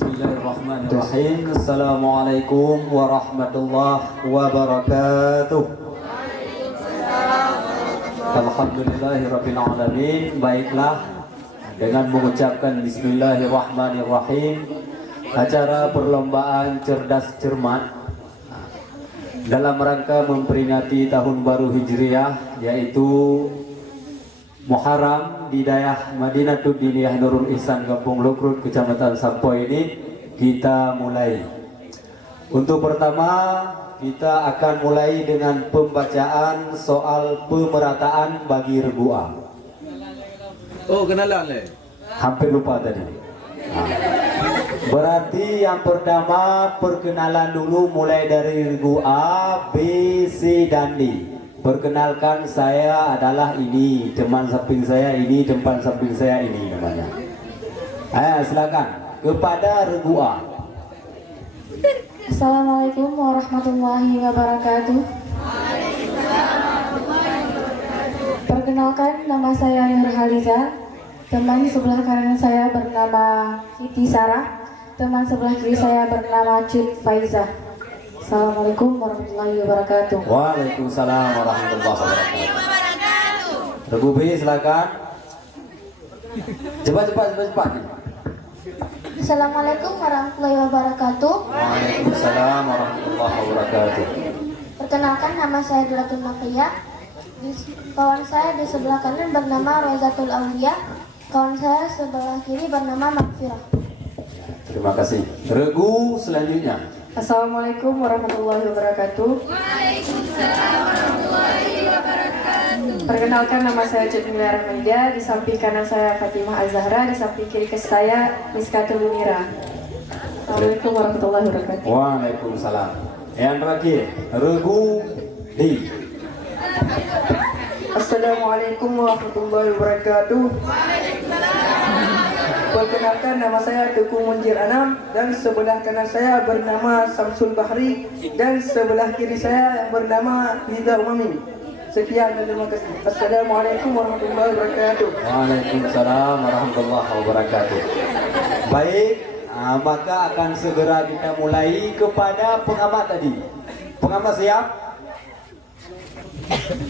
Bismillahirrahmanirrahim. Assalamualaikum warahmatullahi wabarakatuh. Alhamdulillahirrabbilalamin. Baiklah, dengan mengucapkan Bismillahirrahmanirrahim, acara perlombaan cerdas cermat dalam rangka memperingati tahun baru Hijriah, yaitu Muharram di daerah Madinatul Diniyah Nurul Ihsan Kampung Lukrut, Kecamatan Sampo ini kita mulai. Untuk pertama, kita akan mulai dengan pembacaan soal pemerataan bagi regu A. Oh, kenalan le. Hampir lupa tadi. Berarti yang pertama perkenalan dulu, mulai dari regu A, B, C, dan D. Perkenalkan, saya adalah ini, teman samping saya ini, teman samping saya ini namanya. Silakan kepada regu A. Assalamualaikum warahmatullahi wabarakatuh. Perkenalkan, nama saya Nurhaliza. Teman sebelah kanan saya bernama Siti Sarah. Teman sebelah kiri saya bernama Cut Faizah. Assalamualaikum warahmatullahi wabarakatuh. Waalaikumsalam warahmatullahi wabarakatuh. Regu B, silakan. Cepat. Assalamualaikum warahmatullahi wabarakatuh. Waalaikumsalam warahmatullahi wabarakatuh. Perkenalkan, nama saya Dulatul Mafiyah. Kawan saya di sebelah kanan bernama Rozatul Aulia. Kawan saya sebelah kiri bernama Makfirah. Terima kasih. Regu selanjutnya. Assalamualaikum warahmatullahi wabarakatuh. Waalaikumsalam warahmatullahi wabarakatuh. Perkenalkan, nama saya Cetmila Rahmadia. Di samping kanan saya Fatimah Az-Zahra. Di samping kiri saya Miskatul Munira. Assalamualaikum warahmatullahi wabarakatuh. Waalaikumsalam. Yang terakhir, regu D. Assalamualaikum warahmatullahi wabarakatuh. Perkenalkan, nama saya Teguh Munjir Anam, dan sebelah kanan saya bernama Samsul Bahri, dan sebelah kiri saya bernama Nida Umami. Sekian dan terima kasih. Assalamualaikum warahmatullahi wabarakatuh. Waalaikumsalam warahmatullahi wabarakatuh. Baik, maka akan segera kita mulai kepada pengamat tadi. Pengamat siap?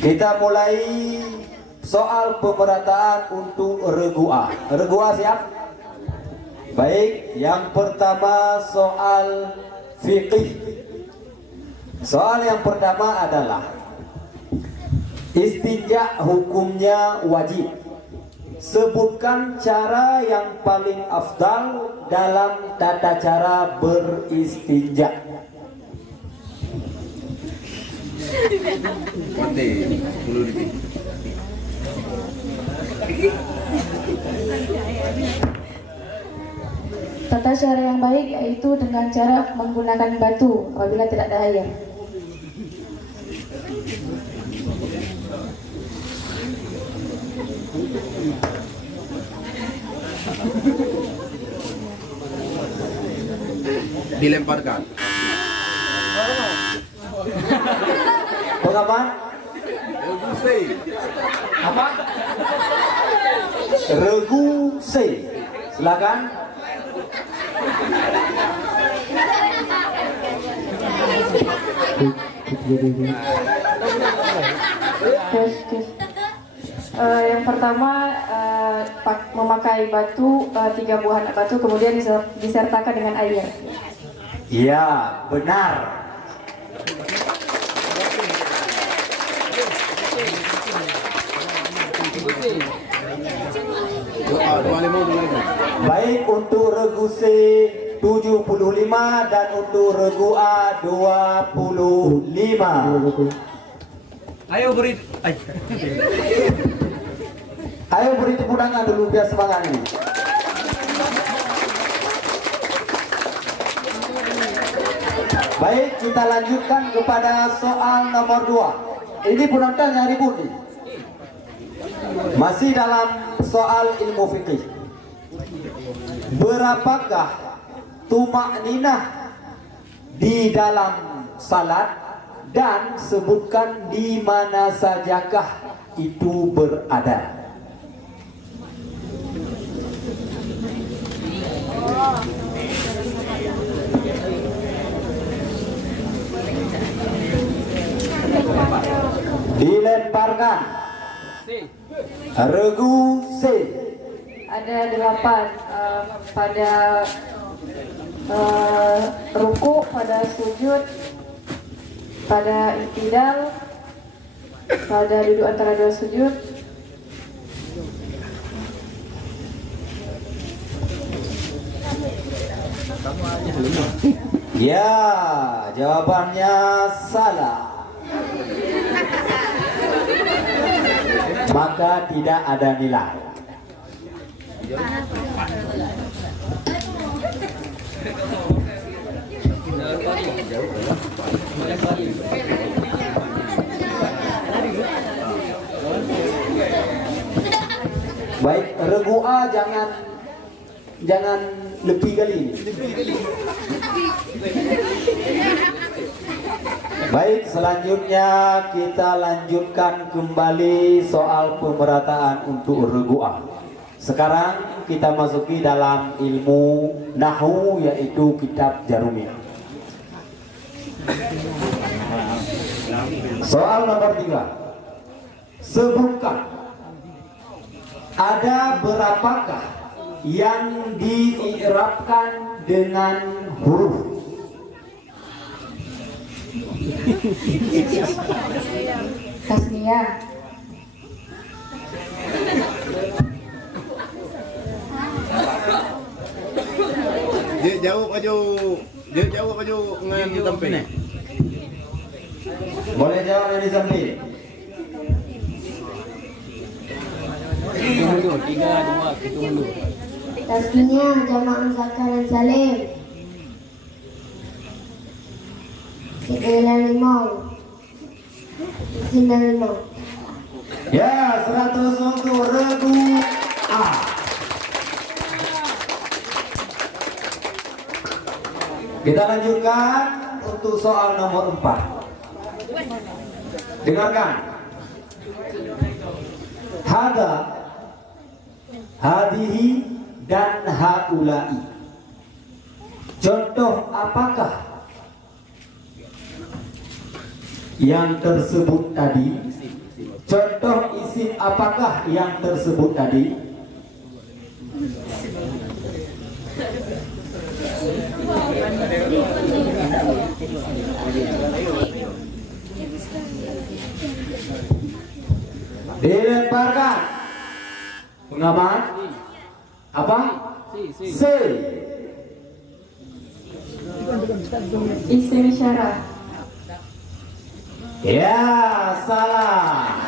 Kita mulai soal pemerataan untuk regu A. Regu A siap? Baik, yang pertama soal fikih. Soal yang pertama adalah istinja hukumnya wajib. Sebutkan cara yang paling afdal dalam tata cara beristinja. Mandi 10 detik. Tata cara yang baik yaitu dengan cara menggunakan batu apabila tidak ada air. Dilemparkan. Pengamat? Apa? Regu C. Silakan. Yang pertama memakai batu, 3 buah batu, kemudian disertakan dengan air. Ya, benar. Baik, untuk regu C 75 dan untuk regu A 25. Ayo beri. Ayo beri tepuk tangan dulu biar semangat ini. Baik, kita lanjutkan kepada soal nomor 2. Ini penonton yang ribut nih. Masih dalam soal ilmu fikih. Berapakah tumak ninah di dalam salat, dan sebutkan di mana sajakah itu berada. Dilemparkan. Regu C. Ada 8 pada ruku, pada sujud, pada i'tidal, pada duduk antara dua sujud, Ya, jawabannya salah. Maka tidak ada nilai. Baik, regu A jangan lebih kali ini. Baik, selanjutnya kita lanjutkan kembali soal pemerataan untuk regu A. Sekarang kita masuki dalam ilmu Nahwu, yaitu kitab Jarumiyah. Soal nomor 3. Sebutkan ada berapakah yang dii'rabkan dengan huruf? tasniyah, Dia jawab baju dengan temping. Boleh jawab dari samping. Tasniah jamak muzakkar salim. Fi'il limau. Isim limau. Ya, 100 untuk regu A. Kita lanjutkan untuk soal nomor 4. Dengarkan. Hada, hadihi, dan haulai. Contoh apakah yang tersebut tadi? Contoh isim apakah yang tersebut tadi? Dilemparkan. Pengamat. Apa? C. isim isyarah, Ya, salah.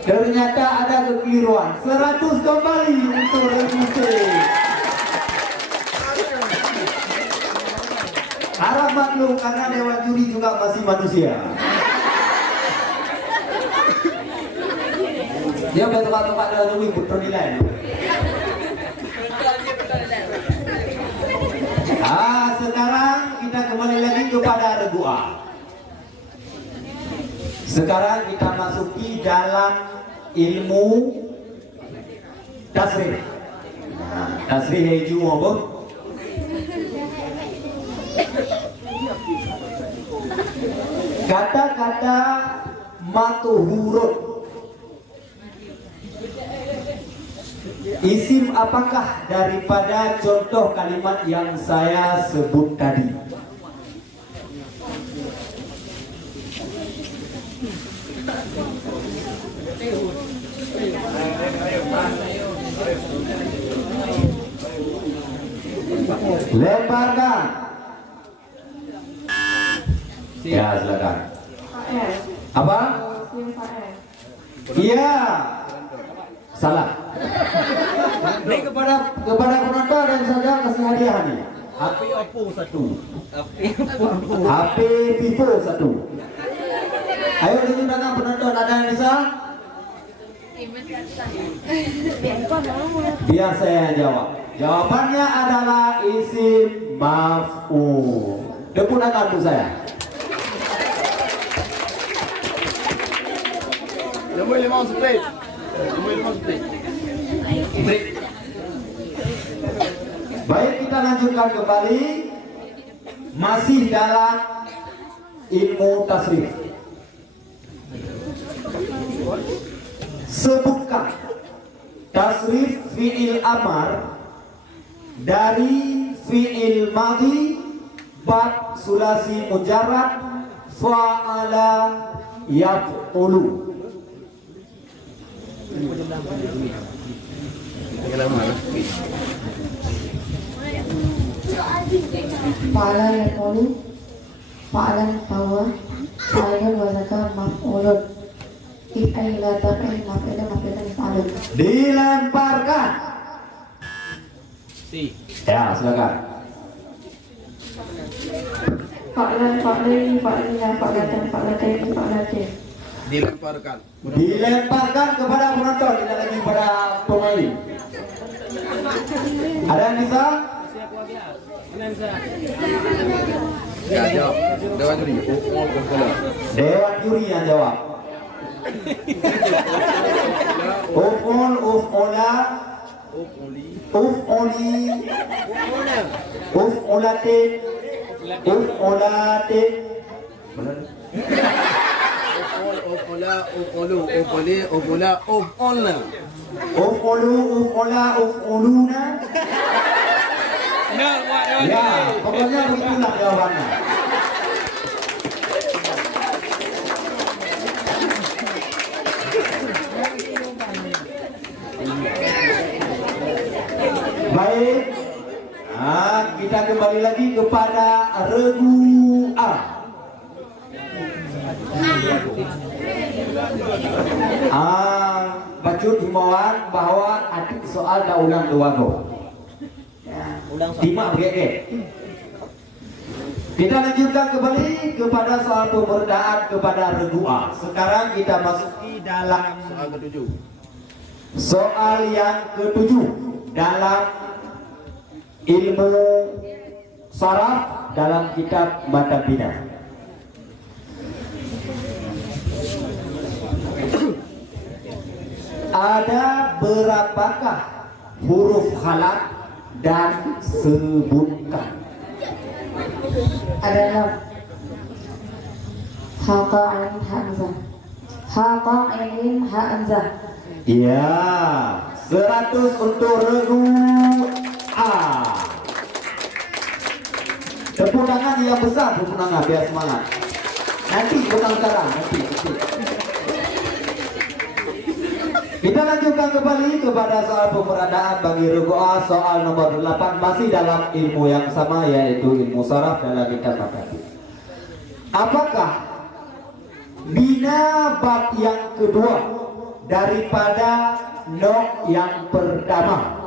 Ternyata ada kekeliruan. 100 kembali untuk revisi. Harap maklum karena dewan juri juga masih manusia. Dia betul-betul ada lebih bernilai. Sekarang kita kembali lagi kepada regu A. Sekarang kita masuki dalam ilmu tasrif. Tasrif hiju apa? Kata-kata matuhurun. Isim apakah daripada contoh kalimat yang saya sebut tadi? Lemparkan. Ya, silakan. fa'il, Apa? isim fa'il, Iya. Salah. Ini kepada penonton dan saudara kasih hadiah nih. HP Oppo 1. HP Vivo 1. Ayo tunjuk tangan penonton, ada yang bisa? Biar saya jawab. Jawabannya adalah isim maf'ul. Tepuk tangan untuk saya. Nombor 5 straight. Nombor 5 straight. Baik, kita lanjutkan kembali. Masih dalam ilmu tasrif. Sebutkan tasrif fi'il amar dari fi'il madhi bab sulasi mujarrad fa'ala yaf'ulu. Fa'ala yaqulu, fa'alan fahuwa, fa'ilun wa zakar maf'ulun. If'al la taf'il maf'ilun maf'ilun if'alun. Dilemparkan. Ya, silakan. Fa'lan fa'lin fa'lina fa'latan fa'latain fa'latin. Dilemparkan. Dilemparkan kepada penonton, tidak lagi pada pemain. Ada yang bisa? Ya, jawab. Dewan juri. Dewan juri yang jawab. Uf'ul, uf'ula, uf'uli, uf'ulatin, uf'ulatin. Benar? Ufula, ufulu, ufuli, ufula, ufulna. Uf'ulu, uf'ula, uf'uluna. Ya, pokoknya begitulah jawabannya. Baik. Nah, kita kembali lagi kepada regu A. Bacut himbauan bahwa adik soal dah ulang dua go. Timak begini. Kita lanjutkan kembali kepada soal pemberdaan kepada regu A. Sekarang kita masuki dalam Soal ketujuh. soal yang ketujuh dalam ilmu saraf dalam kitab Matan Bina. Ada berapakah huruf halak dan sebutkan? Ada 6. Haqa ain hamzah. Haqa ain hamzah. Ya, 100 untuk regu A. Tepuk tangan yang besar, tepuk tangan biar semangat. Nanti bukan sekarang, nanti. Kita lanjutkan kembali kepada soal pemberadaan bagi regu A, soal nomor 8 masih dalam ilmu yang sama yaitu ilmu saraf dalam kitab Matan. Apakah bina bab yang kedua daripada nok yang pertama?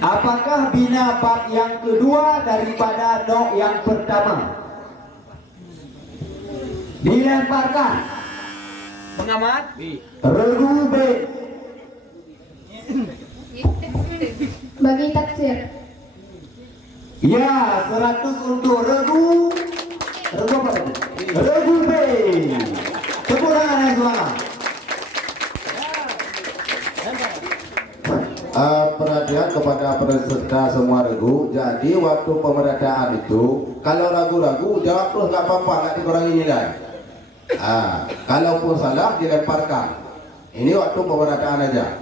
Apakah bina bab yang kedua daripada nok yang pertama? Dilemparkan. Pengamat regu B. Bagi taksir. Ya, 100 untuk regu apa tadi? Regu B. Tepuk tangan yang semangat. Perhatian kepada peserta semua regu. Jadi waktu pemerataan itu, kalau ragu-ragu jawab terus, nggak apa-apa, nggak dikurangi nilai. Kalaupun salah dilemparkan. Ini waktu pemerataan aja.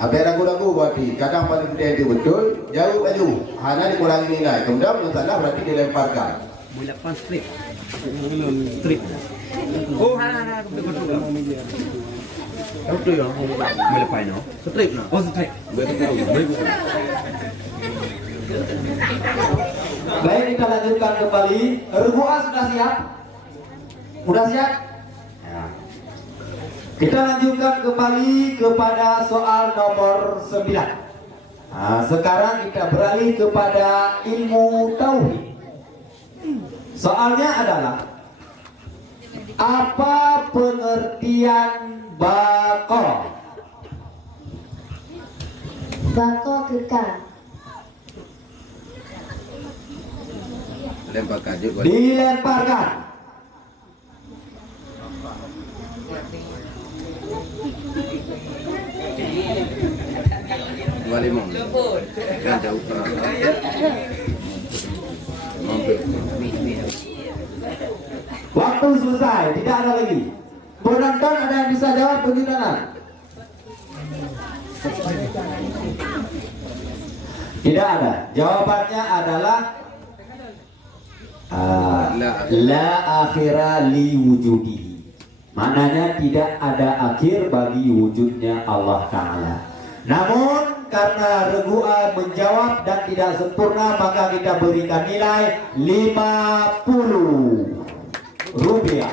Apa yang ragu-ragu berarti kadang pada kita itu betul, jauh aja, hanya dikurangi nilai. Kemudian kalau salah berarti dilemparkan. Bulan strip. Strip. Oh, hana betul. Betul ya. Melepai no. Strip no. Oh, strip. Betul. Baik, kita lanjutkan kembali. Regu A sudah siap? Sudah siap? Ya. Kita lanjutkan kembali kepada soal nomor 9. Nah, sekarang kita beralih kepada ilmu tauhid. Soalnya adalah apa pengertian baqa? Baqa kekal. Lemparkan juga. Dilemparkan. Dua limau. Yang jauh ke mampir. Waktu selesai, tidak ada lagi. Penonton ada yang bisa jawab bagaimana? Tidak ada. Jawabannya adalah la akhira li wujudihi. Maknanya tidak ada akhir bagi wujudnya Allah Ta'ala. Namun karena Regua menjawab dan tidak sempurna, maka kita berikan nilai 50 rupiah.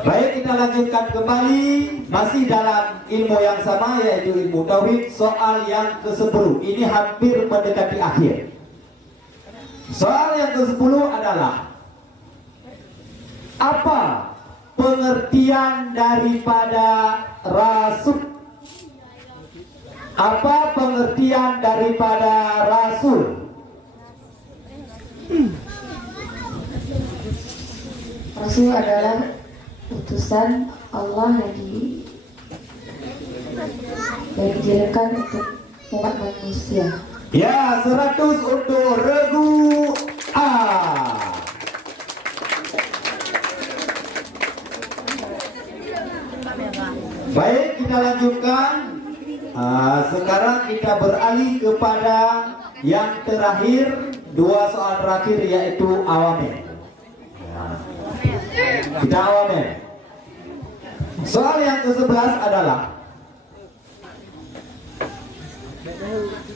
Baik, kita lanjutkan kembali. Masih dalam ilmu yang sama, yaitu ilmu tauhid. Soal yang ke-10. Ini hampir mendekati akhir. Soal yang ke-10 adalah apa pengertian daripada rasul? Apa pengertian daripada rasul? Rasul adalah utusan Allah yang dikirimkan untuk umat manusia. Ya, 100 untuk Regu A. Baik, kita lanjutkan. Sekarang kita beralih kepada yang terakhir, 2 soal terakhir, yaitu awamin. Kita awamin. Soal yang ke-11 adalah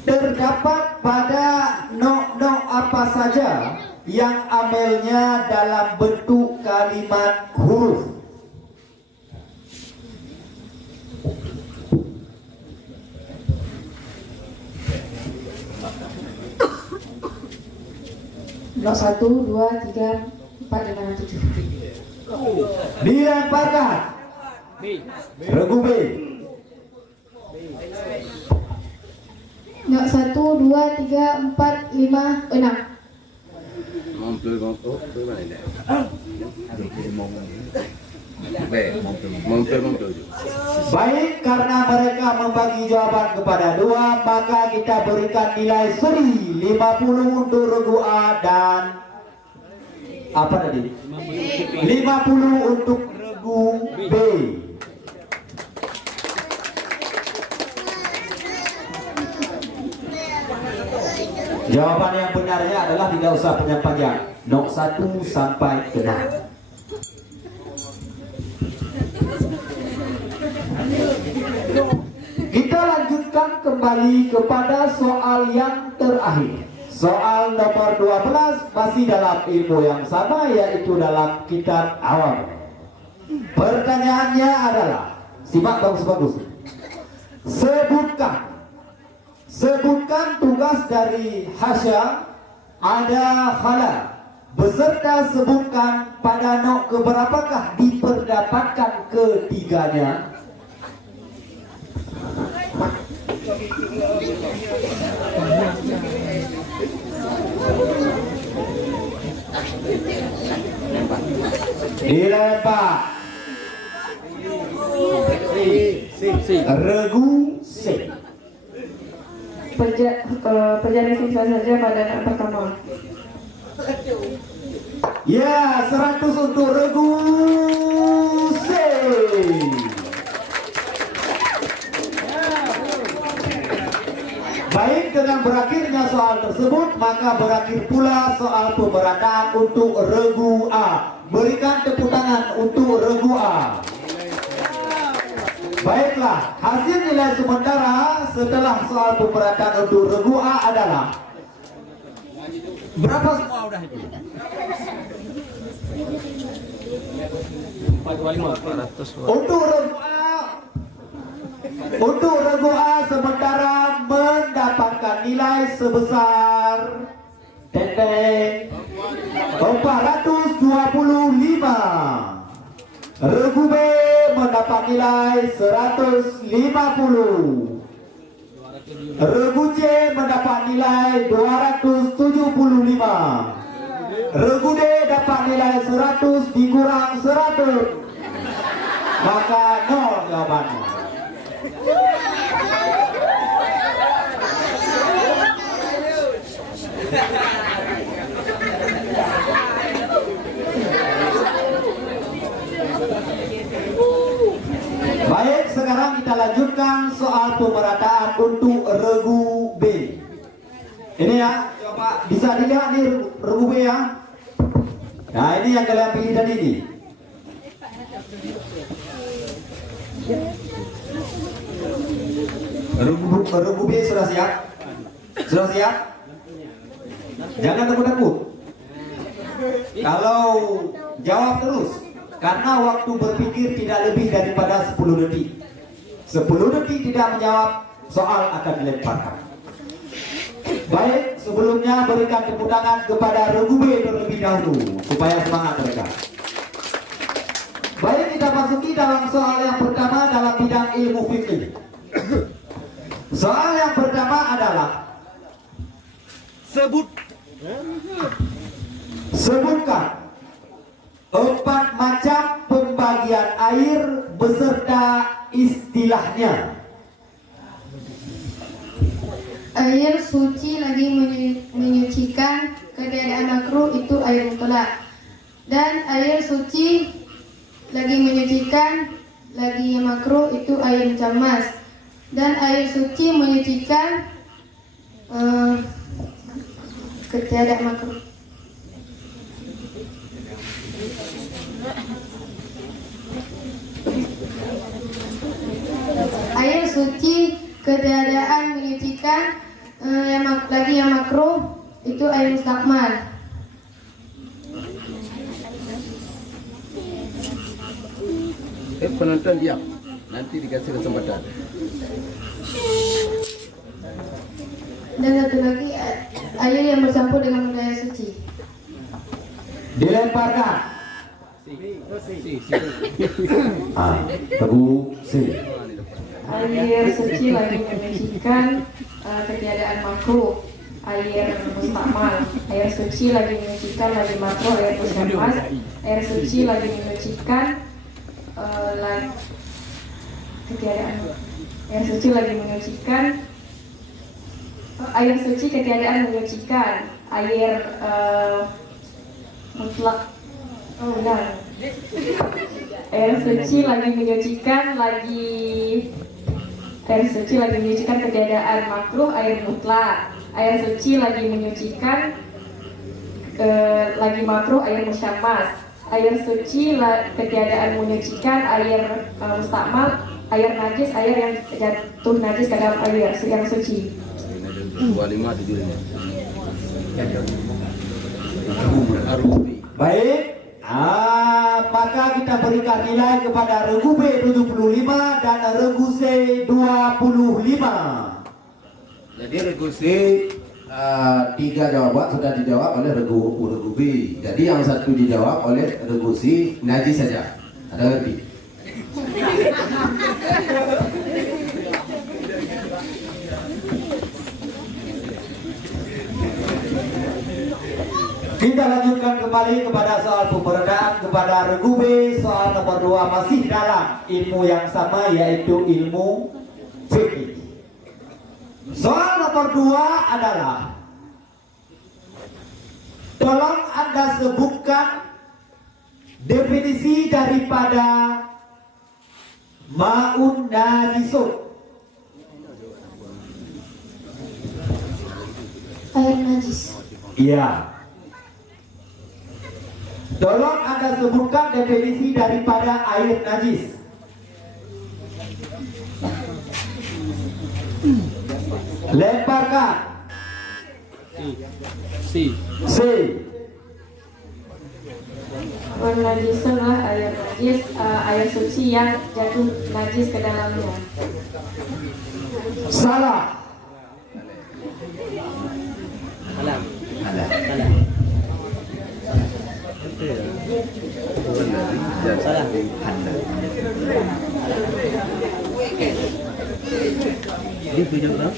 terdapat pada nok-nok apa saja yang amelnya dalam bentuk kalimat huruf. Nok 1, 2, 3, 4, 5, 7. Dilemparkan. Regu B. Nok 1, 2, 3, 4, 5, 6. Mampir mana ini? Mampir. Baik, karena mereka membagi jawaban kepada 2, maka kita berikan nilai seri 50 untuk Regu A dan apa tadi? 50 untuk Regu B. Jawaban yang benarnya adalah tidak usah panjang-panjang. Nok 1 sampai 6. Kita lanjutkan kembali kepada soal yang terakhir. Soal nomor 12 masih dalam ilmu yang sama, yaitu dalam kitab awam. Pertanyaannya adalah, simak bagus-bagus. Sebutkan tugas dari Hasya, ada Khala, beserta sebutkan pada nok keberapakah diperdapatkan ketiganya. Dilempar. Regu C. Perjalanan singkat saja pada anak pertama. Ya, 100 untuk Regu C. Baik, dengan berakhirnya soal tersebut, maka berakhir pula soal pemerataan untuk Regu A. Berikan tepuk tangan untuk Regu A. Baiklah, hasil nilai sementara setelah soal pemerataan untuk Regu A adalah berapa semua udah itu? 425. Untuk Regu A sementara mendapatkan nilai sebesar 425. Regu B mendapat nilai 150. Regu C mendapat nilai 275. Regu D dapat nilai 100 dikurang 100. Maka 0 jawabannya. Baik, sekarang kita lanjutkan soal pemerataan untuk regu B. Ini ya, coba bisa dilihat nih regu B ya. Nah, ini yang kalian pilih tadi ini. Regu B sudah siap? Sudah siap? Jangan takut-takut. Kalau jawab terus, karena waktu berpikir tidak lebih daripada 10 detik. 10 detik tidak menjawab, soal akan dilemparkan. Baik, sebelumnya berikan tepuk tangan kepada regu B terlebih dahulu supaya semangat mereka. Baik, kita masuki dalam soal yang pertama dalam bidang ilmu fikih. Soal yang pertama adalah sebutkan 4 macam pembagian air beserta istilahnya. Air suci lagi menyucikan, ketiadaan makruh itu air mutlak. Dan air suci lagi menyucikan, lagi makruh itu air mucamas. Dan air suci menyucikan, ketiadaan makruh. Air suci ketiadaan menyucikan, yang makruh itu air mustakmal. Penonton diam, nanti dikasih kesempatan. Dan satu lagi, air yang bercampur dengan air suci. Dilemparkan. Regu C. Air suci lagi menyucikan, ketiadaan makruh air mustakmal. Air suci lagi menyucikan, lagi makruh air mustakmal. Air suci lagi menyucikan, ketiadaan. Air suci lagi menyucikan, air suci ketiadaan menyucikan. Air mutlak. Oh benar. Air suci lagi menyucikan, air suci lagi menyucikan ketiadaan makruh air mutlak. Air suci lagi menyucikan, lagi makruh air musyammas. Air suci ketiadaan menyucikan air mustakmal, air najis, air yang jatuh najis ke dalam air yang suci. 25 Baik. Maka kita berikan nilai kepada regu B 75 dan regu C 25. Jadi regu C 3 jawaban sudah dijawab oleh regu B. Jadi yang satu dijawab oleh regu C, najis saja. Ada lagi? Kita lanjutkan kembali kepada soal pemberdayaan kepada regu B. Soal nomor 2 masih dalam ilmu yang sama, yaitu ilmu fikih. Soal nomor 2 adalah, tolong Anda sebutkan definisi daripada ma'un najisun. Air najis. Iya. Tolong Anda sebutkan definisi daripada air najis. Lemparkan. C. Najis adalah air najis, air suci yang jatuh najis ke dalamnya. Salah. Dia punya orang.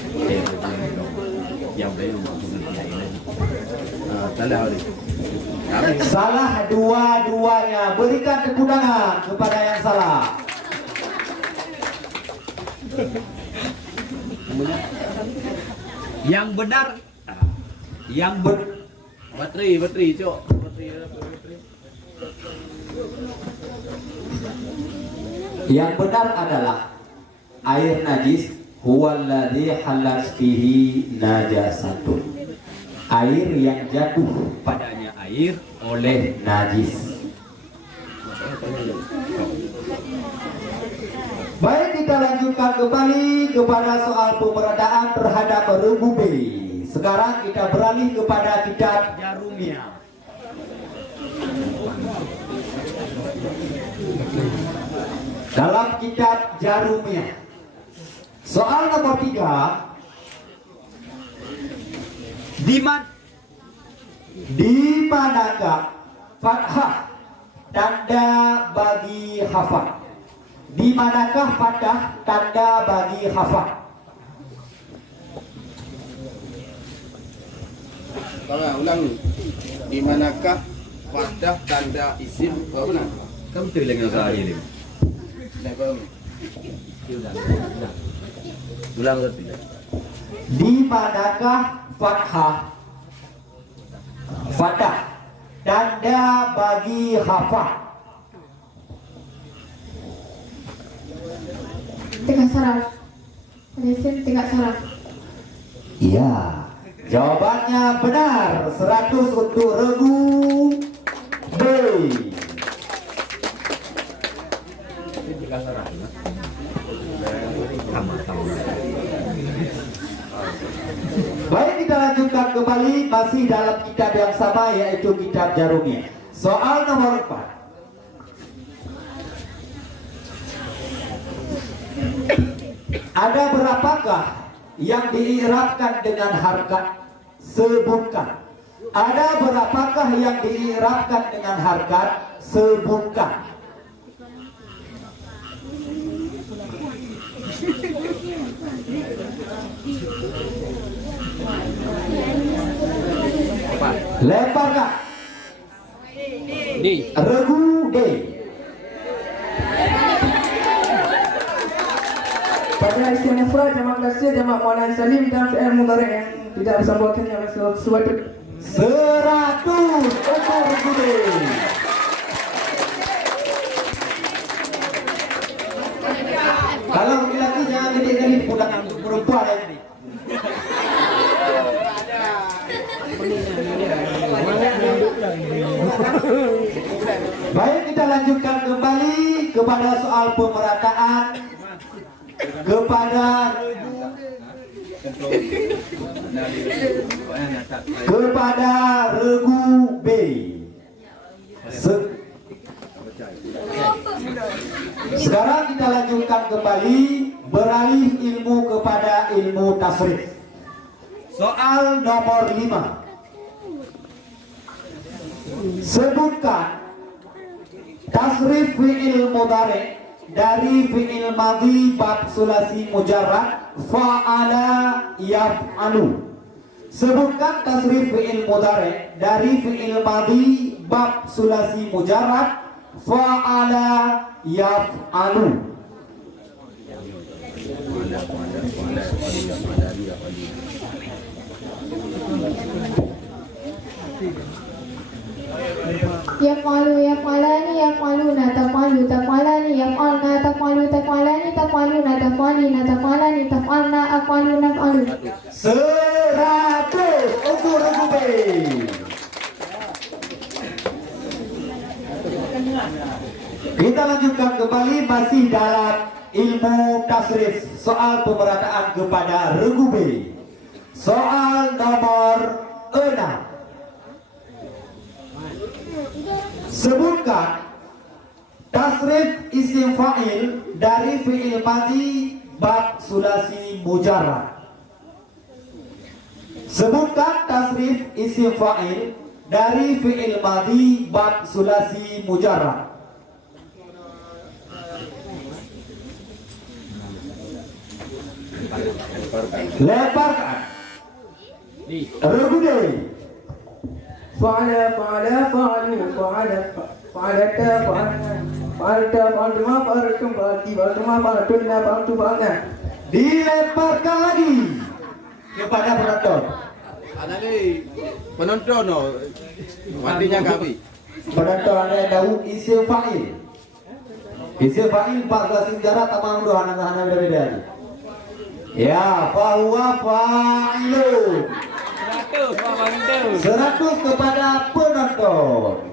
Yang lain rumah punya lain. Salah hari. Salah dua-duanya. Berikan kepunangan kepada yang salah. Yang benar. Yang bateri, cok. Yang benar adalah air najis huwallazi halat fihi najasatun. Air yang jatuh padanya air oleh najis. Baik, kita lanjutkan kembali kepada soal pemberadaan terhadap regu B. Sekarang kita beralih kepada kitab Jarumiyah. Dalam kitab Jarumiyah, soal nomor 3, di manakah fathah tanda bagi hafal? Di manakah fathah tanda bagi hafal? Ulang ni. Di manakah fathah tanda isim? Apa nak? Kamu tu dengan saya ni. Ulang satu. Di manakah fathah tanda bagi hafal? Tegak saraf. Ada isim tegak saraf. Iya, jawabannya benar. 100 untuk regu B. Baik, kita lanjutkan kembali masih dalam kitab yang sama, yaitu kitab Jarumiyah. Soal nomor 4. Ada berapakah yang diirabkan dengan harkat? Sebutkan. Ada berapakah yang diirabkan dengan harkat? Sebutkan. Lempar kak. D. Regu D. Pada isim mufrad, jamak kasir, jamak muannas salim dan fi'il mudhari' yang tidak disambungkannya oleh sesuatu. 100 untuk regu D. Kalau laki-laki jangan gede-gede pulang perempuan ya. Baik, kita lanjutkan kembali kepada soal pemerataan kepada regu B. Sekarang kita lanjutkan kembali, beralih ilmu kepada ilmu tasrif. Soal nomor 5. Sebutkan tasrif fi'il mudhari' dari fi'il madhi bab sulasi mujarrad fa'ala yaf'alu. Sebutkan tasrif fi'il mudhari' dari fi'il madhi bab sulasi mujarrad fa'ala yaf'alu. Yaf'alu, yaf'alani, yaf'aluna, taf'alu, taf'alani, yaf'alna, taf'alu, taf'alani, taf'aluna, taf'alina, taf'alani, taf'alna, af'alu, naf'alu. 100 untuk regu B. Kita lanjutkan kembali masih dalam ilmu tasrif, soal pemerataan kepada regu B. Soal nomor 6. Sebutkan tasrif isim fa'il dari fi'il madhi bab sulasi mujarrad. Sebutkan tasrif isim fa'il dari fi'il madhi bab sulasi mujarrad. Lemparkan. Regu D. Fa'ala fa'ala fa'alu fa'ala fa'alata fa'alta fa'altuma fa'altum fa'alti fa'altuma fa'altunna fa'altu fa'alna. Dilemparkan lagi kepada penonton. Ada ni penonton no. Artinya kami. Penonton ada Daud isim fa'il. Isim fa'il 14 sejarah tamam doa hana berbeda. Ya, fahuwa fa'ilun. 100 kepada penonton.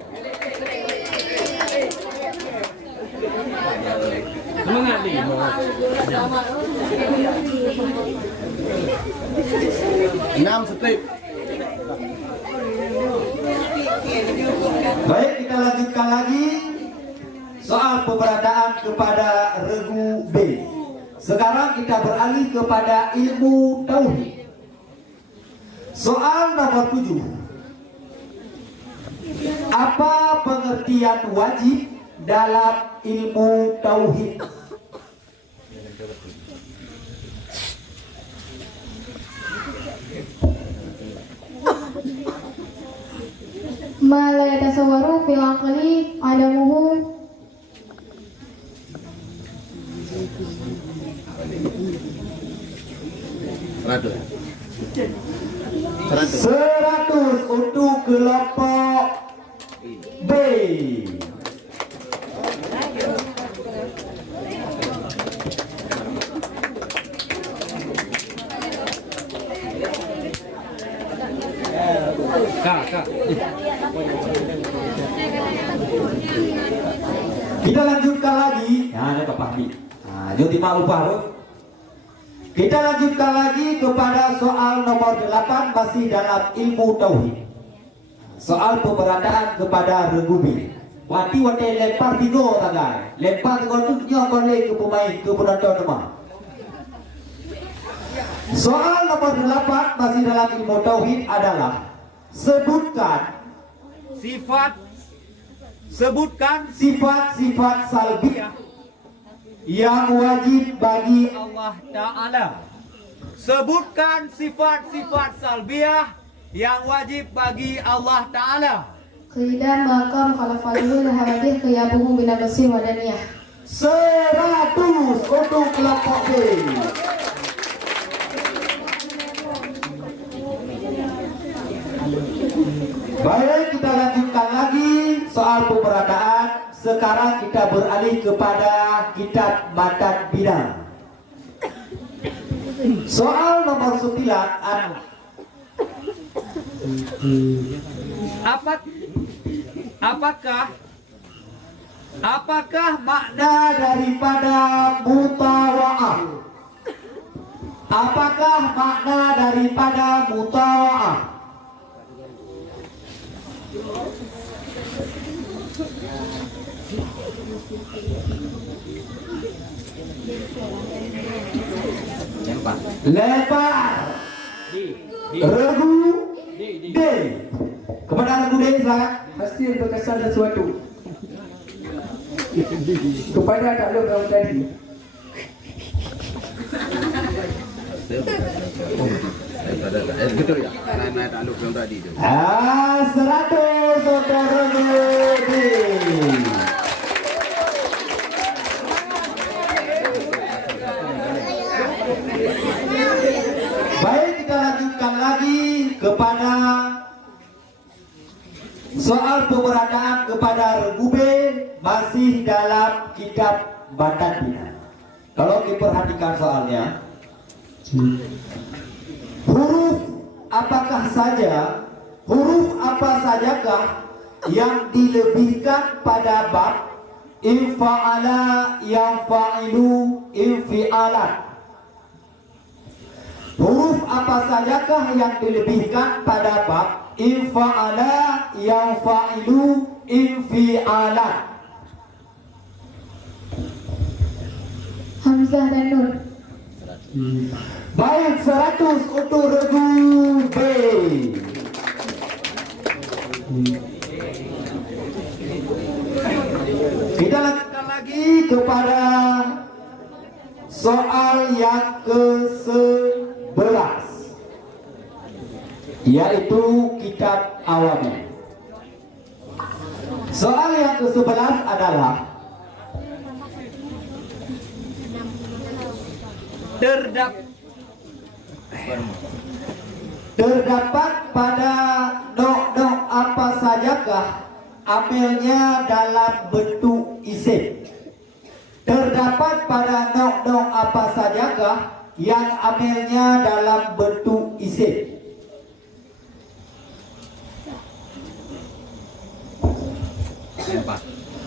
Semangat ni. 6 strip. Baik, kita lanjutkan lagi soal pemberadaan kepada regu B. Sekarang kita beralih kepada ilmu tauhid. Soal nomor 7. Apa pengertian wajib dalam ilmu tauhid? Ma la yatasawwaru fil aqli adamuhu Seratus. 100 untuk kelompok B. Kak. Kita lanjutkan lagi. Nah, ini Pak Fahmi. Nah, jadi Pak Upah. Kita lanjutkan lagi kepada soal nomor 8 masih dalam ilmu tauhid. Soal pemberadaan kepada regu B. Wati lempar 3 tagai. Lempar 3 tu nyokole ke pemain ke penonton semua. Soal nomor 8 masih dalam ilmu tauhid adalah sebutkan sifat-sifat salbiah yang wajib bagi Allah Ta'ala. Sebutkan sifat-sifat salbiah yang wajib bagi Allah Ta'ala. qila maqam khalafaluhu lahabih qiyabuhu bin al-basir wa daniyah. 100 untuk kelompok B. Baik, kita lanjutkan lagi soal pemberadaan. Sekarang kita beralih kepada kitab matan bidang. Soal nomor 9 adalah apakah makna daripada mutawa'ah? Apakah makna daripada mutawa'ah? Lempar. Regu D. Kepada regu D silakan. Hasil berkesan sesuatu kepada takluk yang tadi. Betul ya? Naik takluk yang tadi tu. 100 untuk regu D. Baik, kita lanjutkan lagi kepada soal pemberadaan kepada regu B masih dalam kitab matan bidang. Kalau diperhatikan soalnya, huruf apa sajakah yang dilebihkan pada bab infa'ala yang fa'ilu infi'alan? Huruf apa sajakah yang dilebihkan pada bab infa'ala yang fa'ilu infi'alan? Hamzah dan Nun. Baik, 100 untuk regu B. Kita lanjutkan lagi kepada soal yang ke-11, yaitu kitab Awami. Soal yang ke-11 adalah terdapat pada nok-nok apa sajakah amelnya dalam bentuk isim. Terdapat pada nok-nok apa sajakah yang amelnya dalam bentuk isim.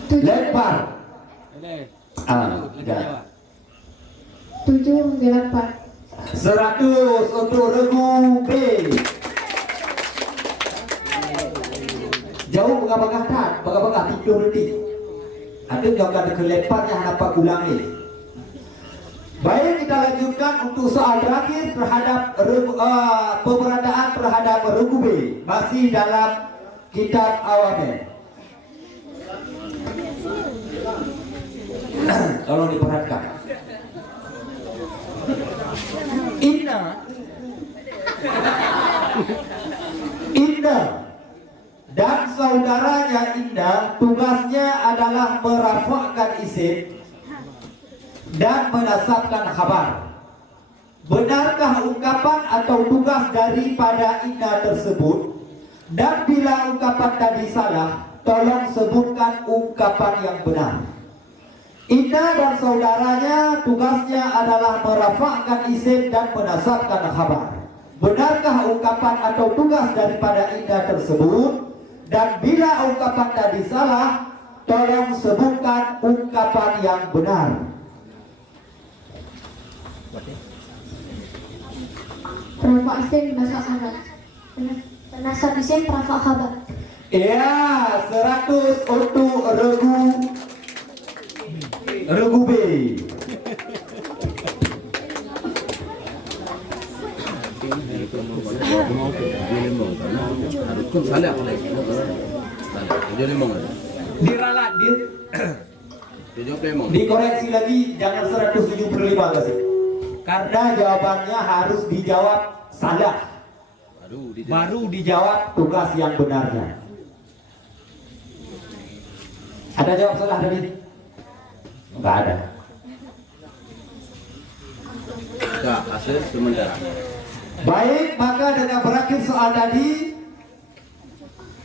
Lempar. Dah. 7, 8. 100 untuk regu B. Jauh bagah-bagah tak, bagah-bagah tidur nanti. Ada juga ada keleparnya dapat ulang ni. Baik, kita lanjutkan untuk soal terakhir terhadap pemberadaan terhadap regu B, masih dalam kitab Awamil. Tolong diperhatikan. Indah dan saudaranya Indah tugasnya adalah merafakkan isim dan menasabkan khabar. Benarkah ungkapan atau tugas daripada Indah tersebut? Dan bila ungkapan tadi salah, tolong sebutkan ungkapan yang benar. Indah dan saudaranya tugasnya adalah merafakkan isim dan menasabkan khabar. Benarkah ungkapan atau tugas daripada Indah tersebut? Dan bila ungkapan tadi salah, tolong sebutkan ungkapan yang benar. Rafa isim nasab khabar. Nasab isim rafa khabar. Ya, 100 untuk regu B. Diralat dia. Dikoreksi lagi, jangan 175 kasih. Karena jawabannya harus dijawab salah. Baru dijawab tugas yang benarnya. Ada jawab salah tadi? Enggak ada. Tak, hasil sementara. Baik, maka dengan berakhir soal tadi,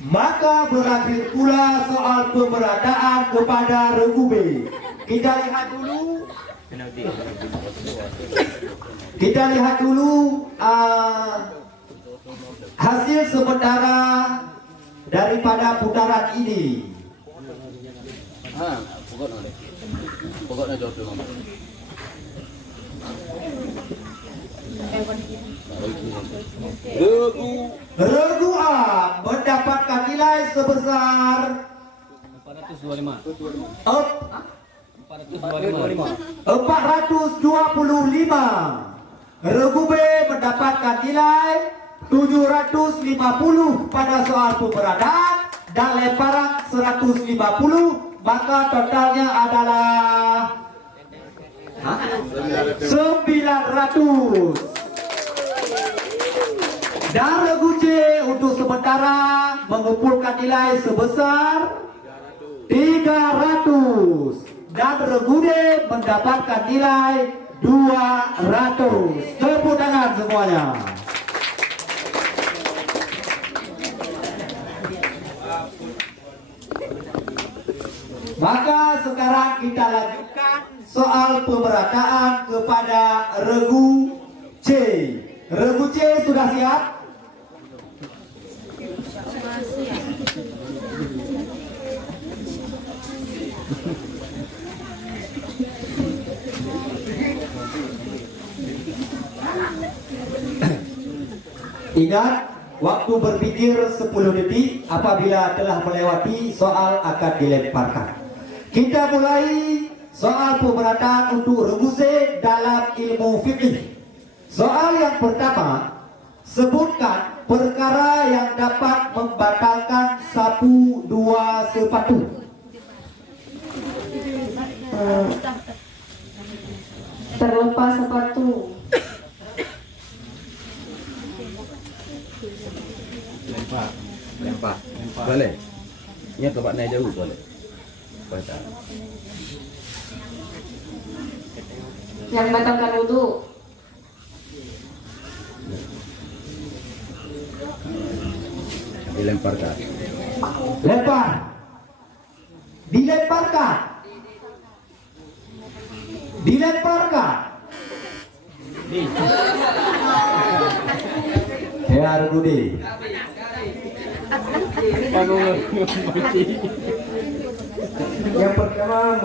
maka berakhir pula soal pemberadaan kepada regu B. Kita lihat dulu hasil sementara daripada putaran ini. Pokoknya jawab dulu. Regu A mendapatkan nilai sebesar 425. Regu B mendapatkan nilai 750 pada soal pemberadaan dan lemparan 150, maka totalnya adalah 900. Dan regu C untuk sementara mengumpulkan nilai sebesar 300 dan regu D mendapatkan nilai 200. Tepuk tangan semuanya. Maka sekarang kita lanjutkan soal pemerataan kepada regu C. Regu C sudah siap? Ingat, waktu berpikir 10 detik. Apabila telah melewati, soal akan dilemparkan. Kita mulai soal pemerataan untuk regu C dalam ilmu fikih. Soal yang pertama, sebutkan perkara yang dapat membatalkan sapu dua sepatu. Terlepas sepatu. Lempar. Boleh. Nya tempat naik jauh boleh. Baca. Yang batalkan wudhu. Dilemparkan. Lempar. Dilemparkan. Dilemparkan. Ya Rudi. Yang pertama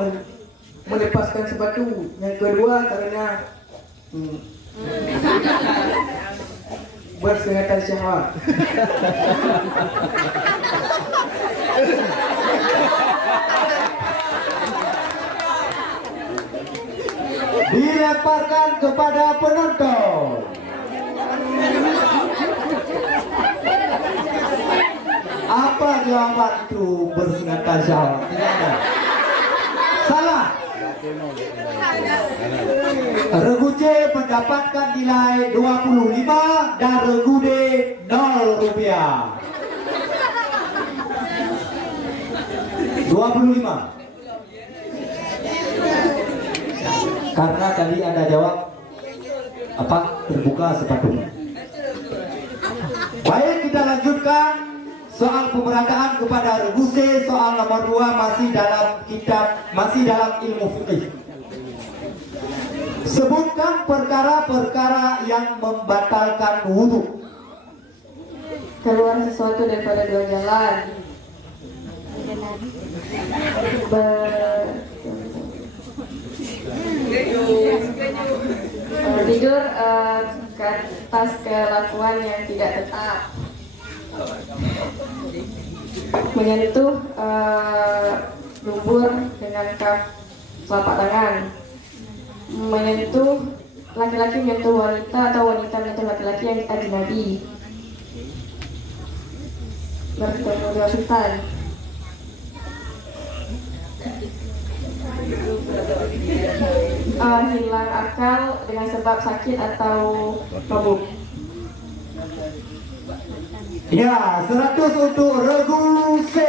melepaskan sepatu, yang kedua karena bersengatan syahwat. Dilemparkan kepada penonton. Apa jawaban itu bersengatan syahwat? Tidak ada. Salah. Regu C mendapatkan nilai 25 dan regu D 0 rupiah. 25. Karena tadi Anda jawab apa? Terbuka sepatu. Baik, kita lanjutkan soal pemerataan kepada regu C. Soal nomor 2 masih dalam ilmu fikih. Sebutkan perkara-perkara yang membatalkan wudhu. Keluar sesuatu daripada dua jalan. Tidur ke atas kelakuan yang tidak tetap. Menyentuh dubur dengan kaf telapak tangan. Menyentuh laki-laki menyentuh wanita atau wanita menyentuh laki-laki yang ajnabi. Bertemu dengan hutan. Hilang akal dengan sebab sakit atau mabuk. Ya, 100 untuk regu C.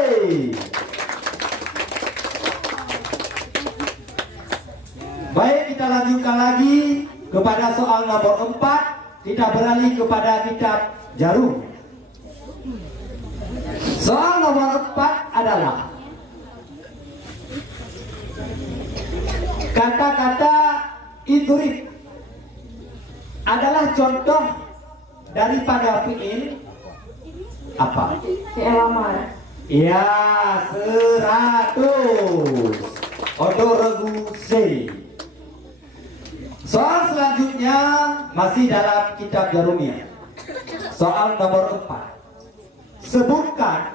Baik, kita lanjutkan lagi kepada soal nomor 4. Kita beralih kepada kitab Jarum. Soal nomor 4 adalah kata-kata idrib adalah contoh daripada fi'il apa? Fi'il amar. Ya, 100 untuk regu C. Soal selanjutnya masih dalam kitab Jarumiyah. Soal nomor 4. Sebutkan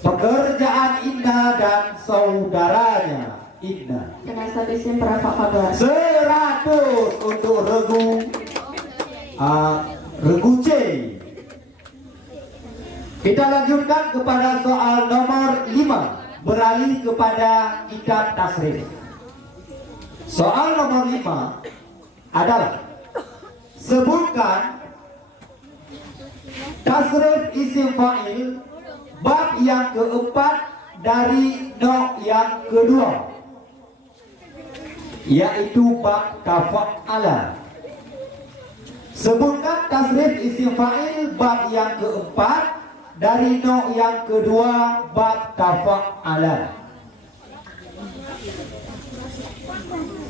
pekerjaan Inna dan saudaranya. Inna. Penasihat isim berapa kabar? 100 untuk regu C. Kita lanjutkan kepada soal nomor 5. Beralih kepada kitab tasrif. Soal nomor 5 adalah sebutkan tasrif isim fa'il bab yang keempat dari nok yang kedua, yaitu bab tafa'ala. Sebutkan tasrif isim fa'il bab yang keempat dari nok yang kedua, bab tafa'ala.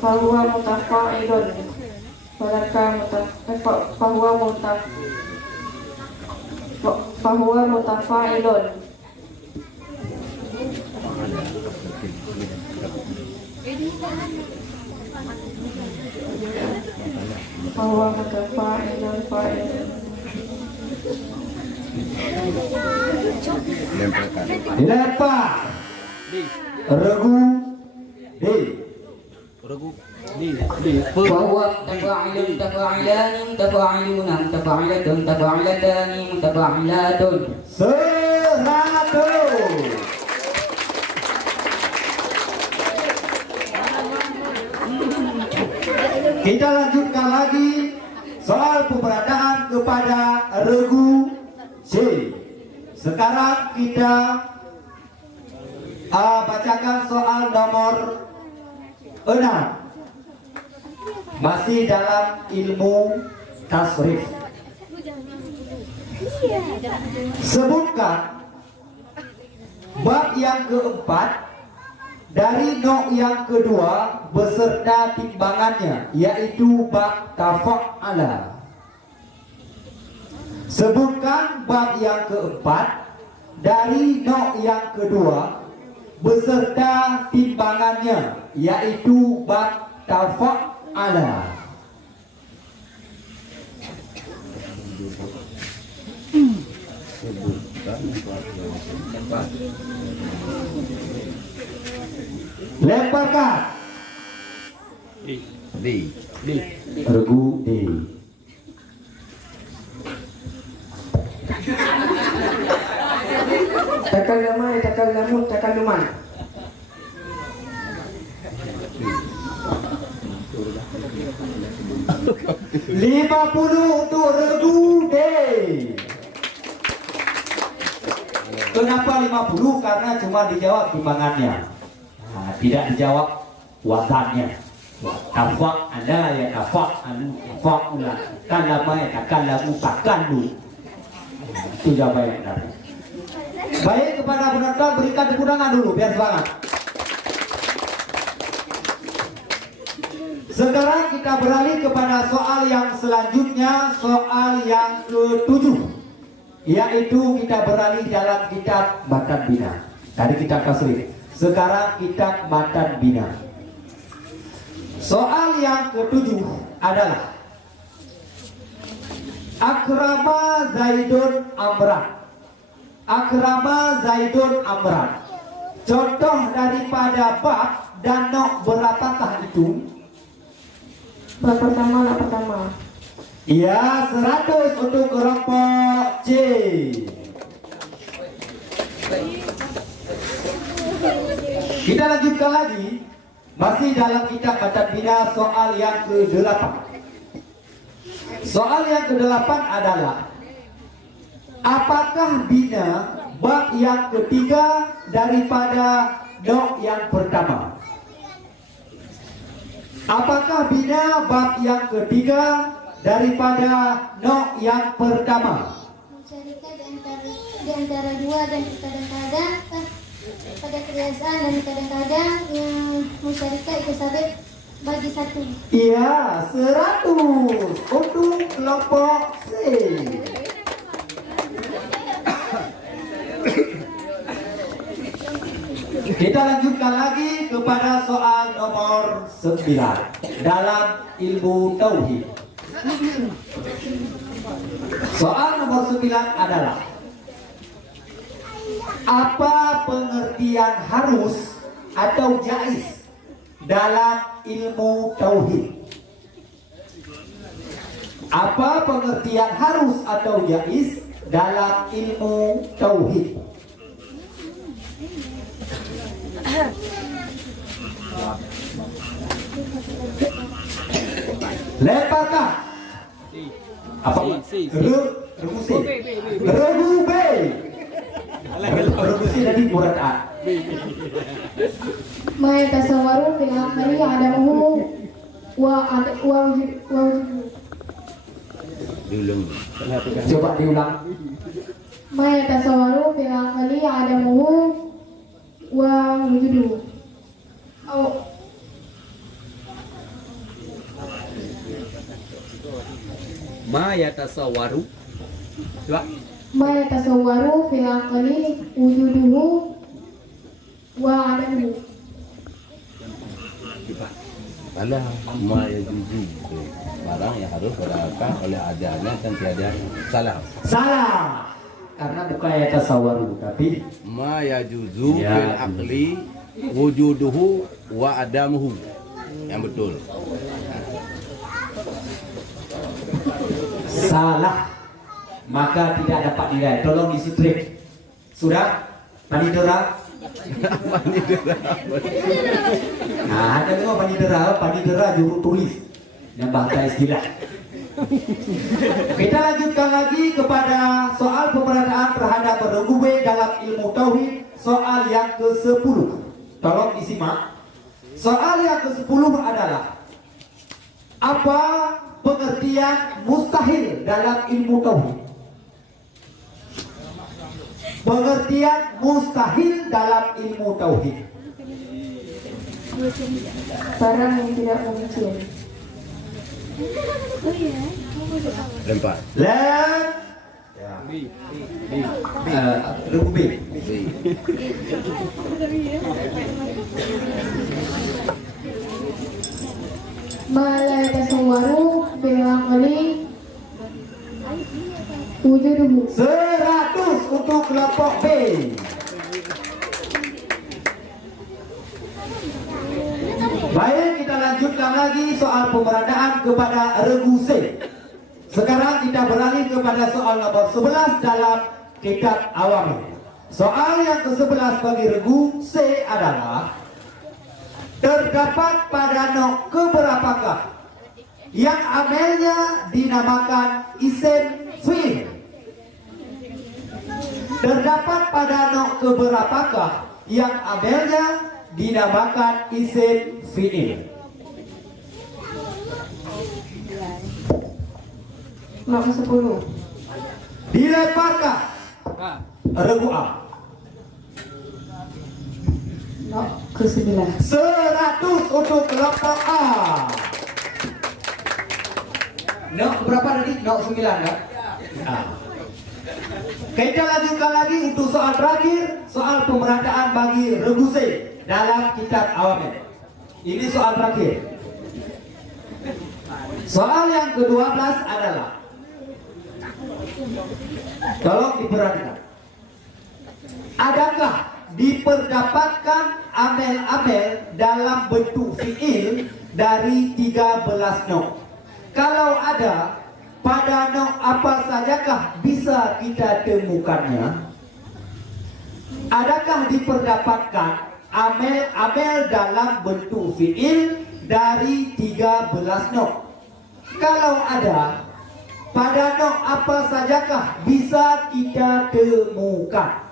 Fahuwa mutafa'ilun. Fahuwa mutafa'ilun. Fahuwa mutafa'ilun fa'ilun. Lemparkan. Dilempar. Regu D. وهو متفاعل متفاعلان متفاعلون متفاعلة متفاعلتان متفاعلات 100. Kita lanjutkan lagi soal pemberadaan kepada regu C. Sekarang kita bacakan soal nomor 6. Masih dalam ilmu tasrif. Sebutkan bab yang keempat dari nok yang kedua beserta timbangannya, yaitu bab tafa'ala. Sebutkan bab yang keempat dari nok yang kedua beserta timbangannya, yaitu bab tafa'ala. Lemparkan. D. Regu D. Takallamun, takalluman. Lima 50 untuk regu D. Kenapa 50? Karena cuma dijawab timbangannya. Nah, tidak dijawab wazannya. Tafak ada ya tafak anu tafak ulah. Kan lama ya takkan lamu takkan lu. Itu jawaban yang benar. Baik, kepada penonton berikan tepuk tangan dulu biar semangat. Sekarang kita beralih kepada soal yang selanjutnya, soal yang ke-7, yaitu kita beralih dalam kitab Matan Bina. Tadi kitab tasrif, sekarang kitab Matan Bina. Soal yang ke-7 adalah Akrama Zaidun Amran. Akrama Zaidun Amran. Contoh daripada bab dan nok berapakah itu? Bab pertama, lah pertama. Ya, 100 untuk kelompok C. Kita lanjutkan lagi. Masih dalam kitab Matan Bina, soal yang ke-8. Soal yang ke-8 adalah apakah bina bab yang ketiga daripada nok yang pertama? Apakah bina bab yang ketiga daripada nok yang pertama? Mensyarikat di antara dua dan kadang-kadang pada kebiasaan dan kadang-kadang yang mensyarikat itu sabit bagi satu. Iya, 100 untuk kelompok C. Kita lanjutkan lagi kepada soal nomor 9 dalam ilmu tauhid. Soal nomor 9 adalah apa pengertian harus atau jaiz dalam ilmu tauhid? Apa pengertian harus atau jaiz dalam ilmu tauhid? Lemparkan. Apa? Regu C. Regu B. Regu C tadi murad A. Ma yatasawwaru fil akhiri adamuhu wa Coba diulang. ma yatasawwaru fil akhiri adamuhu wa wujuduhu. Ma yatasawwaru. Coba. Ma yatasawwaru fil akhiri wujuduhu wa adamuhu. Alah, ma yajuzu. Barang yang harus berakan oleh adanya dan tiada salah. Salah. Karena bukan yatasawwaru tapi Ma yajuzu Ya. fil aqli wujuduhu wa adamuhu. Yang betul. salah, maka tidak dapat nilai. Tolong diisi trik. Sudah? Panitera? Nah, ada juga panitera juru tulis. yang bahasa istilah. Kita lanjutkan lagi kepada soal pemerataan terhadap regu B dalam ilmu tauhid, soal yang ke-10. Tolong disimak. Soal yang ke-10 adalah apa pengertian mustahil dalam ilmu tauhid? Pengertian mustahil dalam ilmu tauhid. Barang yang tidak mungkin. Lempar. Lem. Ya. Regu B. Ma la yatasawwaru bil aqli wujuduhu. 100 untuk kelompok B. Baik, kita lanjutkan lagi soal pemerataan kepada regu C. Sekarang kita beralih kepada soal nomor 11 dalam kitab awam. Soal yang ke-11 bagi regu C adalah terdapat pada nok keberapakah yang amelnya dinamakan isim fi'il. Terdapat pada nok keberapakah yang amelnya dinamakan isim fi'il. Nok ke-10. Dilemparkan regu A. Nok ke-9. 100 untuk kelompok A. Nok berapa tadi? Nok 9 kan? Kita lanjutkan lagi untuk soal terakhir, soal pemerataan bagi regu C dalam kitab awam. Ini soal terakhir. Soal yang ke-12 adalah, tolong diperhatikan, adakah diperdapatkan amel-amel dalam bentuk fi'il dari 13 nok? Kalau ada, pada nok apa sajakah bisa kita temukannya? Adakah diperdapatkan amel-amel dalam bentuk fi'il dari 13 nok? Kalau ada, pada nok apa sajakah bisa kita temukan?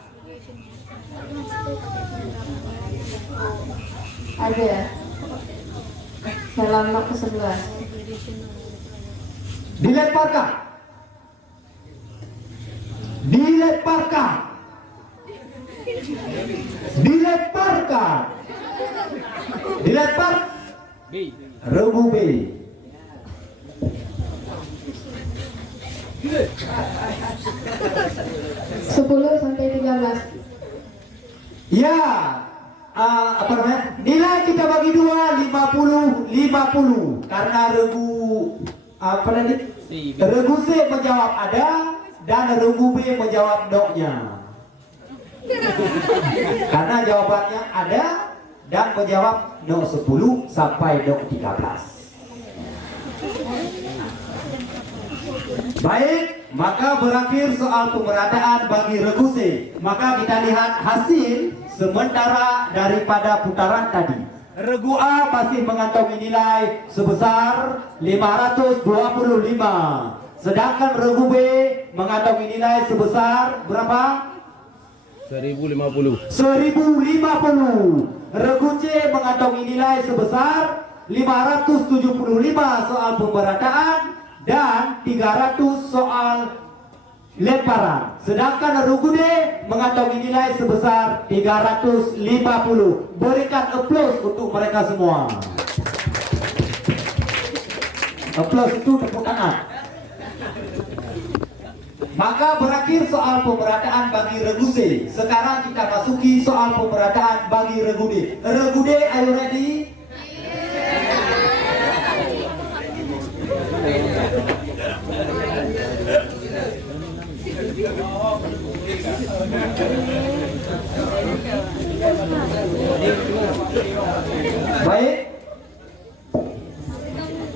Ada. Dalam nok ke-11. Dilemparkan. Dilemparkan. Dilemparkan. Dilempar. Regu B. Sepuluh sampai 13. Ya, apa namanya? Nilai kita bagi dua, 50-50. Karena regu apa tadi? Regu C menjawab ada dan regu B menjawab no-nya. Karena jawabannya ada dan menjawab no 10 sampai no 13. Baik, maka berakhir soal pemerataan bagi regu C. Maka kita lihat hasil sementara daripada putaran tadi. Regu A masih mengantongi nilai sebesar 525. Sedangkan regu B mengantongi nilai sebesar berapa? 1050. 1050. Regu C mengantongi nilai sebesar 575 soal pemerataan dan 300 soal lemparan. Sedangkan regu D mengantongi nilai sebesar 350. Berikan aplaus untuk mereka semua. Aplaus itu tepuk tangan. Maka berakhir soal pemerataan bagi regu C. Sekarang kita masuki soal pemerataan bagi regu D. Regu D, are you ready? Baik,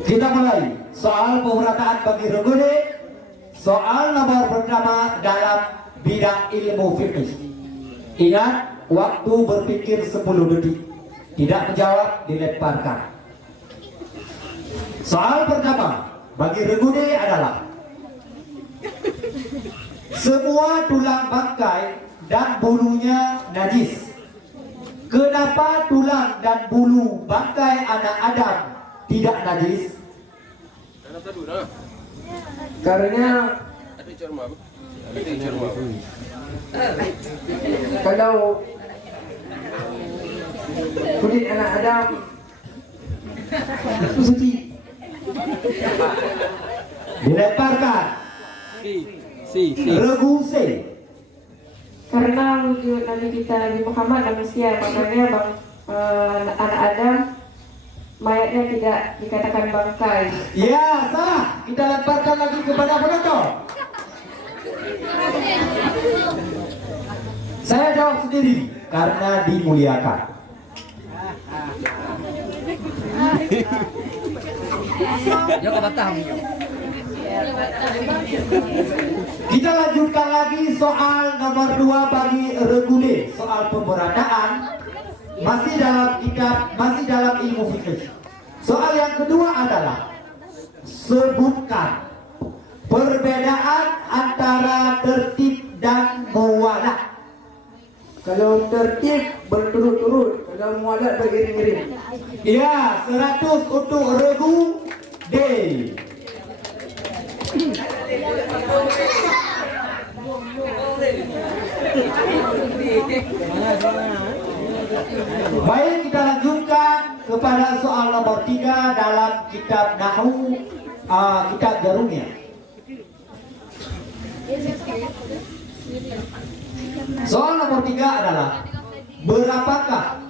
kita mulai soal pemerataan bagi regu D. Soal nomor pertama dalam bidang ilmu fikih. Ingat, waktu berpikir 10 detik. Tidak menjawab, dilemparkan. Soal pertama bagi regu D adalah semua tulang bangkai dan bulunya najis. Kenapa tulang dan bulu bangkai anak Adam tidak najis? Karena kalau kulit anak Adam itu suci. Dilemparkan. Regu C. Karena wujud Nabi kita Nabi Muhammad manusia, makanya anak Adam mayatnya tidak dikatakan bangkai. Ya, salah. Kita lemparkan lagi kepada penonton. Saya jawab sendiri karena dimuliakan. Jangan batang. Kita lanjutkan lagi soal nomor 2 bagi regu D, soal pemerataan masih dalam ilmu fikih. Soal yang kedua adalah sebutkan perbedaan antara tertib dan muwalat. Kalau tertib berturut-turut, kalau mualat beriring-iring. Ya, 100 untuk regu D. Baik, kita lanjutkan kepada soal nomor 3 dalam kitab Nahwu, kitab Jarumiyah. Soal nomor 3 adalah berapakah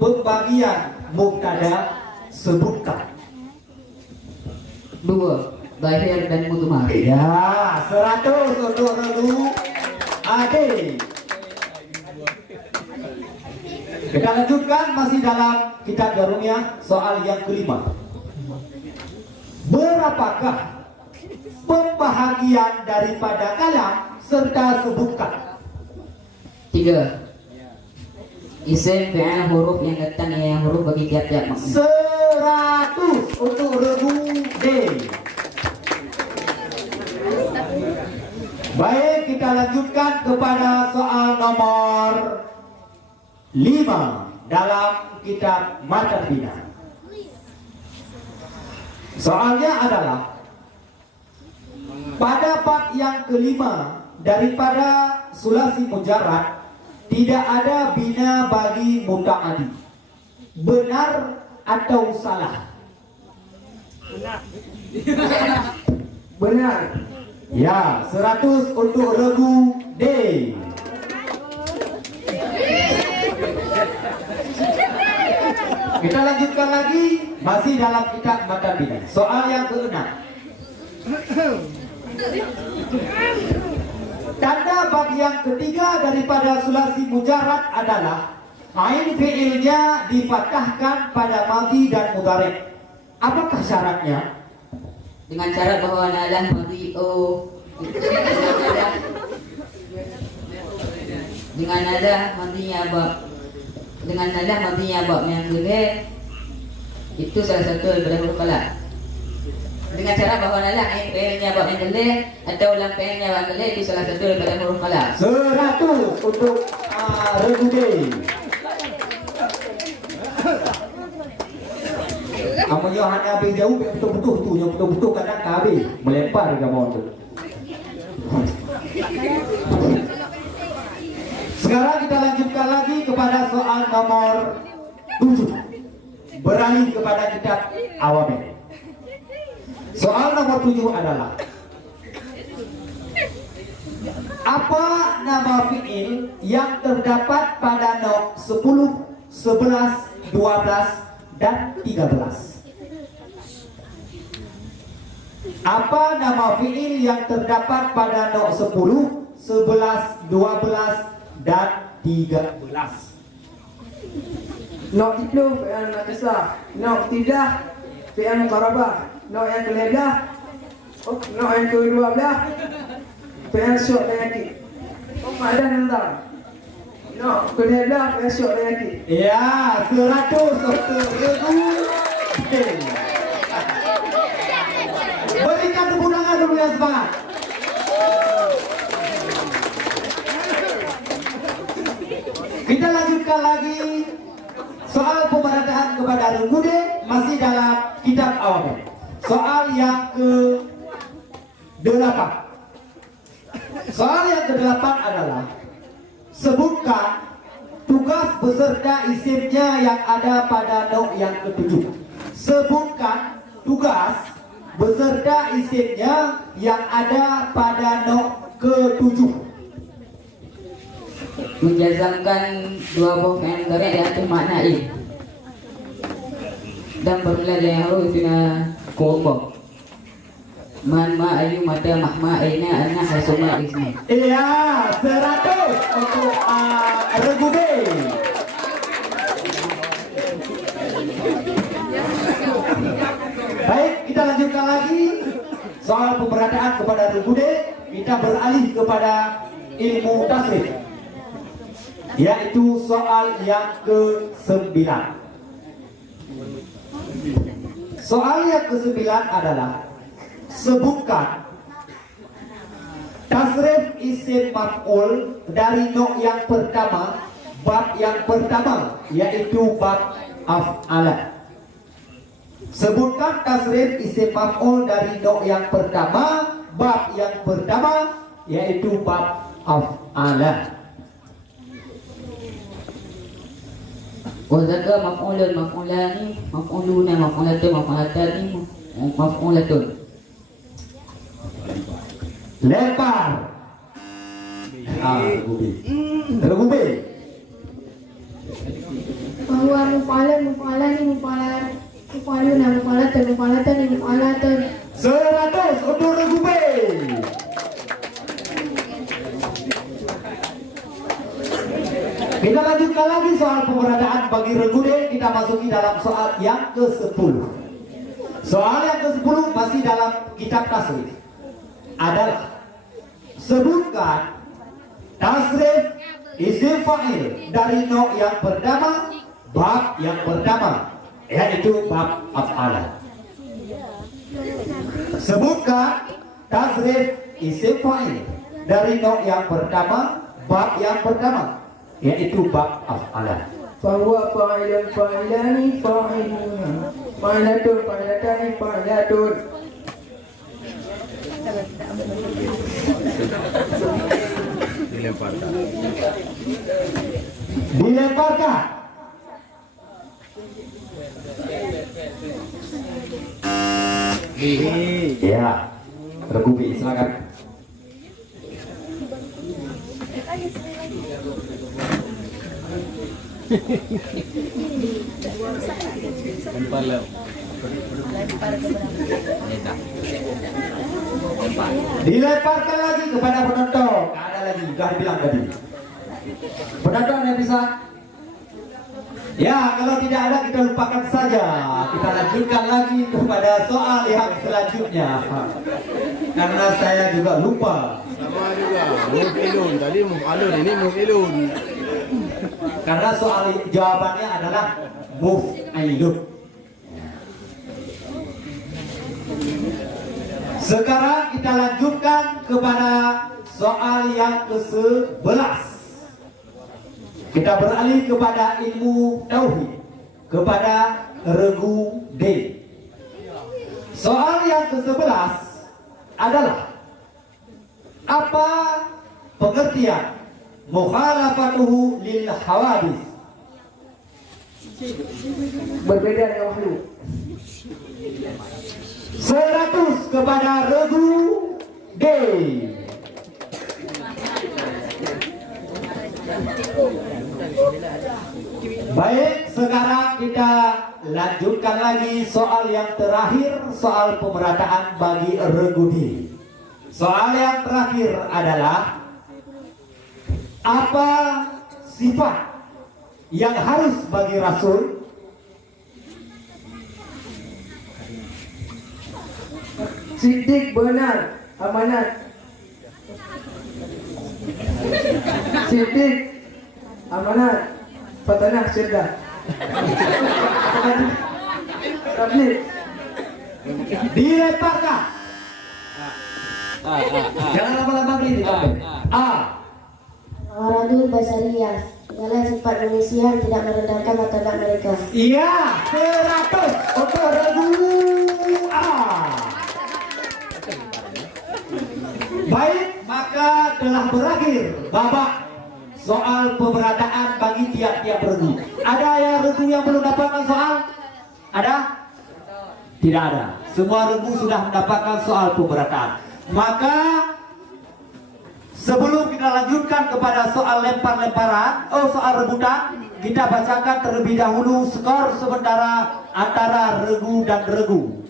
pembagian mubtada? Sebutkan. 2. Zahir dan mudmar. Ya, 100 untuk regu AD. Kita lanjutkan masih dalam kitab Jarumiyah, soal yang kelima. Berapakah pembahagian daripada kalam serta sebutkan? 3. Isim fi'il huruf yang datang yang huruf bagi tiap-tiap makna. 100 untuk regu D. Baik, kita lanjutkan kepada soal nomor 5 dalam kitab Matan Bina. Soalnya adalah pada bab yang kelima daripada sulasi mujarrad tidak ada bina bagi muta'addi. Benar atau salah? Benar. Ya, 100 untuk regu D. Kita lanjutkan lagi masih dalam kitab Matan Bina. Soal yang ke-6. Tanda bab yang ketiga daripada sulasi mujarrad adalah ain fi'ilnya difathahkan pada madhi dan mudhari'. Apakah syaratnya? Dengan syarat bahwa nalah madhi dengan nada madhinya bab yang kedua itu salah satu daripada huruf kalam. Dengan cara bahwa nalah ain fi'ilnya bab yang kedua atau lam fi'ilnya bab yang kedua itu salah satu daripada huruf kalam. 100 untuk regu D. Amun yo hanya habis jauh betul-betul tu yang betul-betul kadang habis melempar ke bawah tu. Sekarang kita lanjutkan lagi kepada soal nomor 7. Beralih kepada kitab Awamil. Soal nomor 7 adalah apa nama fi'il yang terdapat pada nok 10, 11, 12 dan 13? Apa nama fi'il yang terdapat pada nok 10, 11, 12 dan 13? Nok 10 fi'il nakisah, nok 3 fi'il muqarabah, nok yang ke-11, nok yang ke-12 fi'il syuk' dan yakid. Ada nazar. Nok ke-11 fi'il syuk' dan yakid. Ya, 100 untuk regu D. guru yang semangat. Kita lanjutkan lagi soal pemerataan kepada Renggude masih dalam kitab awal. Soal yang ke-8. Soal yang ke-8 adalah sebutkan tugas beserta isimnya yang ada pada not yang ke-7. Sebutkan tugas beserta isimnya yang ada pada not ke-7. Menjazamkan dua buah fi'il mudhari' yang maknai dan bermula dari huruf tina kelompok man ma ayu mata mahma aina anna hasuma ismi. Iya, 100 untuk Renggude. Baik, kita lanjutkan lagi soal pemerataan kepada Renggude. Kita beralih kepada ilmu tasrif, yaitu soal yang ke-9. Soal yang ke-9 adalah sebutkan tasrif isim maf'ul dari nok yang pertama, bab yang pertama, yaitu bab af'ala. Sebutkan tasrif isim maf'ul dari nok yang pertama, bab yang pertama, yaitu bab af'ala. Wazaka maf'ulun maf'ulani maf'uluna maf'ulatun maf'ulatani maf'ulatun. Lempar. Renggude. Bahwa muf'alan muf'alani muf'alan muf'aluna muf'alatan muf'alatani muf'alatan. 100 untuk Renggude. Kita lanjutkan lagi soal pemberadaan bagi Renggude. Kita masuki dalam soal yang ke-10. Soal yang ke-10 masih dalam kitab tasrif adalah sebutkan tasrif isim fa'il dari nok yang pertama, bab yang pertama, yaitu bab af'ala. Sebutkan tasrif isim fa'il dari nok yang pertama, bab yang pertama, yaitu bab af'ala. Fahuwa fa'ilun fa'ilani fa'iluna fa'ilatun fa'ilatani fa'ilatun. Dilemparkan. Ya, Renggude silakan. Dilemparkan lagi kepada penonton. Gak ada lagi, gak bilang tadi. Penonton yang bisa. Ya, kalau tidak ada kita lupakan saja. Kita lanjutkan lagi kepada soal yang selanjutnya. Karena saya juga lupa. Sama juga. Muf'ilun tadi muf'alun, ini muf'ilun. Karena soal jawabannya adalah muf'ilun. Sekarang kita lanjutkan kepada soal yang ke-11. Kita beralih kepada ilmu tauhid, kepada Renggude. Soal yang ke-11 adalah apa pengertian mukhalafatuhu lil hawadis? Berbeda dengan wahyu. 100 kepada Renggude. Baik, sekarang kita lanjutkan lagi soal yang terakhir, soal pemerataan bagi Renggude. Soal yang terakhir adalah apa sifat yang harus bagi Rasul? Siddiq, benar, amanat. Siddiq, amanat, fatanah, cerdas. Tabligh. Dilemparkan. Jangan lama-lama beli A. Maradun Basariyah. Segala sifat manusia tidak merendahkan martabat mereka. Iya, 100 untuk regu A. Baik, maka telah berakhir babak soal pemerataan bagi tiap-tiap regu. Ada yang regu yang belum dapatkan soal? Ada? Tidak ada. Semua regu sudah mendapatkan soal pemerataan. Maka sebelum kita lanjutkan kepada soal lempar-lemparan, soal rebutan, kita bacakan terlebih dahulu skor sementara antara regu dan regu.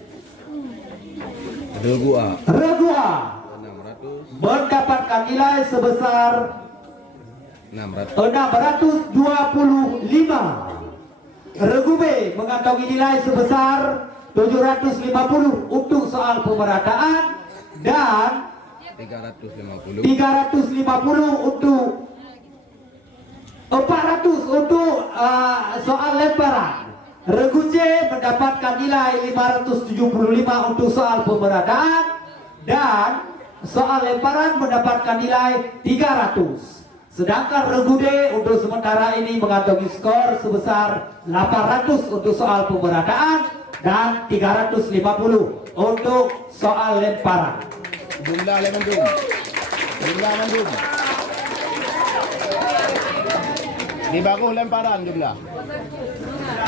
Regu A. Regu A 600. mendapatkan nilai sebesar 625. Regu B mengantongi nilai sebesar 750 untuk soal pemerataan dan 350 untuk 400 untuk soal lemparan. Regu C mendapatkan nilai 575 untuk soal pemerataan dan soal lemparan mendapatkan nilai 300. Sedangkan regu D untuk sementara ini mengantongi skor sebesar 800 untuk soal pemerataan dan 350 untuk soal lemparan. Jumlah lemendung. Jumlah mendung. Di bagus lemparan jumlah.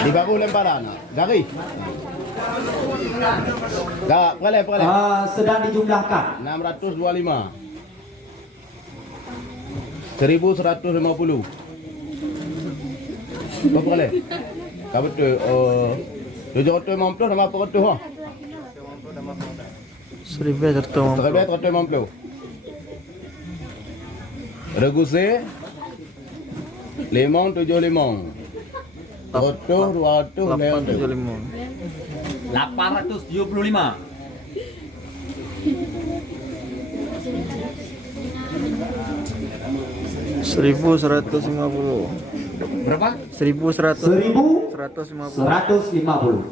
Di bagus lemparan. Dari. Dah, boleh. Sedang dijumlahkan. 625. 1150. Berapa boleh? Kau betul. 750 sama apa betul ha? 1150. Regu C 575. 875. 1150. Berapa? 1150.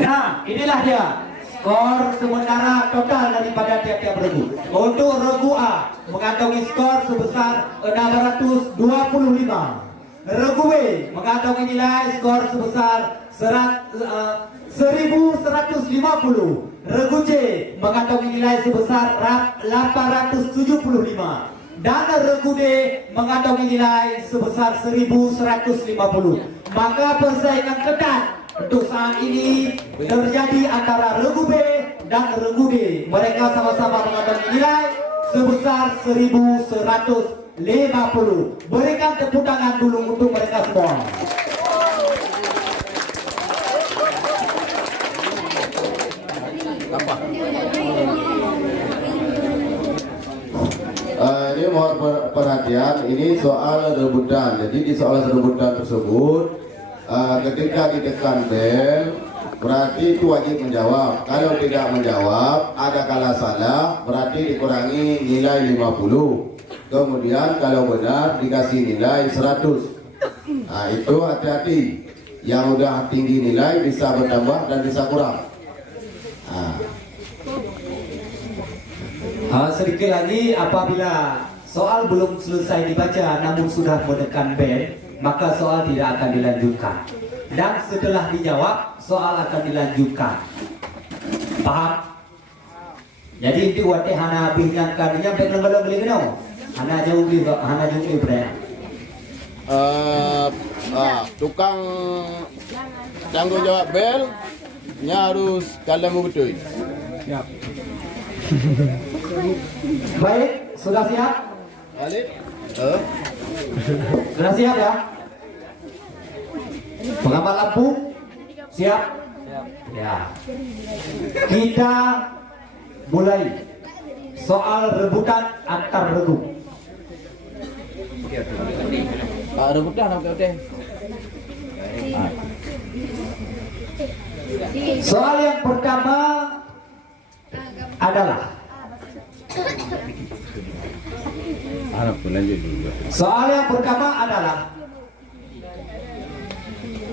Nah, inilah dia skor sementara total daripada tiap-tiap regu. Untuk regu A mengantongi skor sebesar 625. Regu B mengantongi nilai skor sebesar 1150. Regu C mengantongi nilai sebesar 875. Dan regu D mengantongi nilai sebesar 1150. Maka persaingan ketat untuk saat ini terjadi antara regu B dan regu D. Mereka sama-sama mengantongi nilai sebesar 1150. Berikan tepuk tangan dulu untuk mereka semua. Ini mohon perhatian, ini soal rebutan. Jadi di soal rebutan tersebut, ketika ditekan bel, berarti itu wajib menjawab. Kalau tidak menjawab, ada kala salah, berarti dikurangi nilai 50. Kemudian kalau benar dikasih nilai 100. Nah itu hati-hati. Yang udah tinggi nilai bisa bertambah dan bisa kurang. Sedikit lagi, apabila soal belum selesai dibaca namun sudah menekan bel, maka soal tidak akan dilanjutkan. Dan setelah dijawab, soal akan dilanjutkan. Paham? Jadi itu wate hana bilang kadinya benar-benar beli kenal. Hana jauh berapa? Tukang tanggung jawab bel nya harus kalian betul. Siap. Baik, sudah siap? Balik. Sudah siap ya? Pengamat lampu? Siap? Ya. Kita mulai soal rebutan antar regu. Rebutan oke. Soal yang pertama adalah soal yang pertama adalah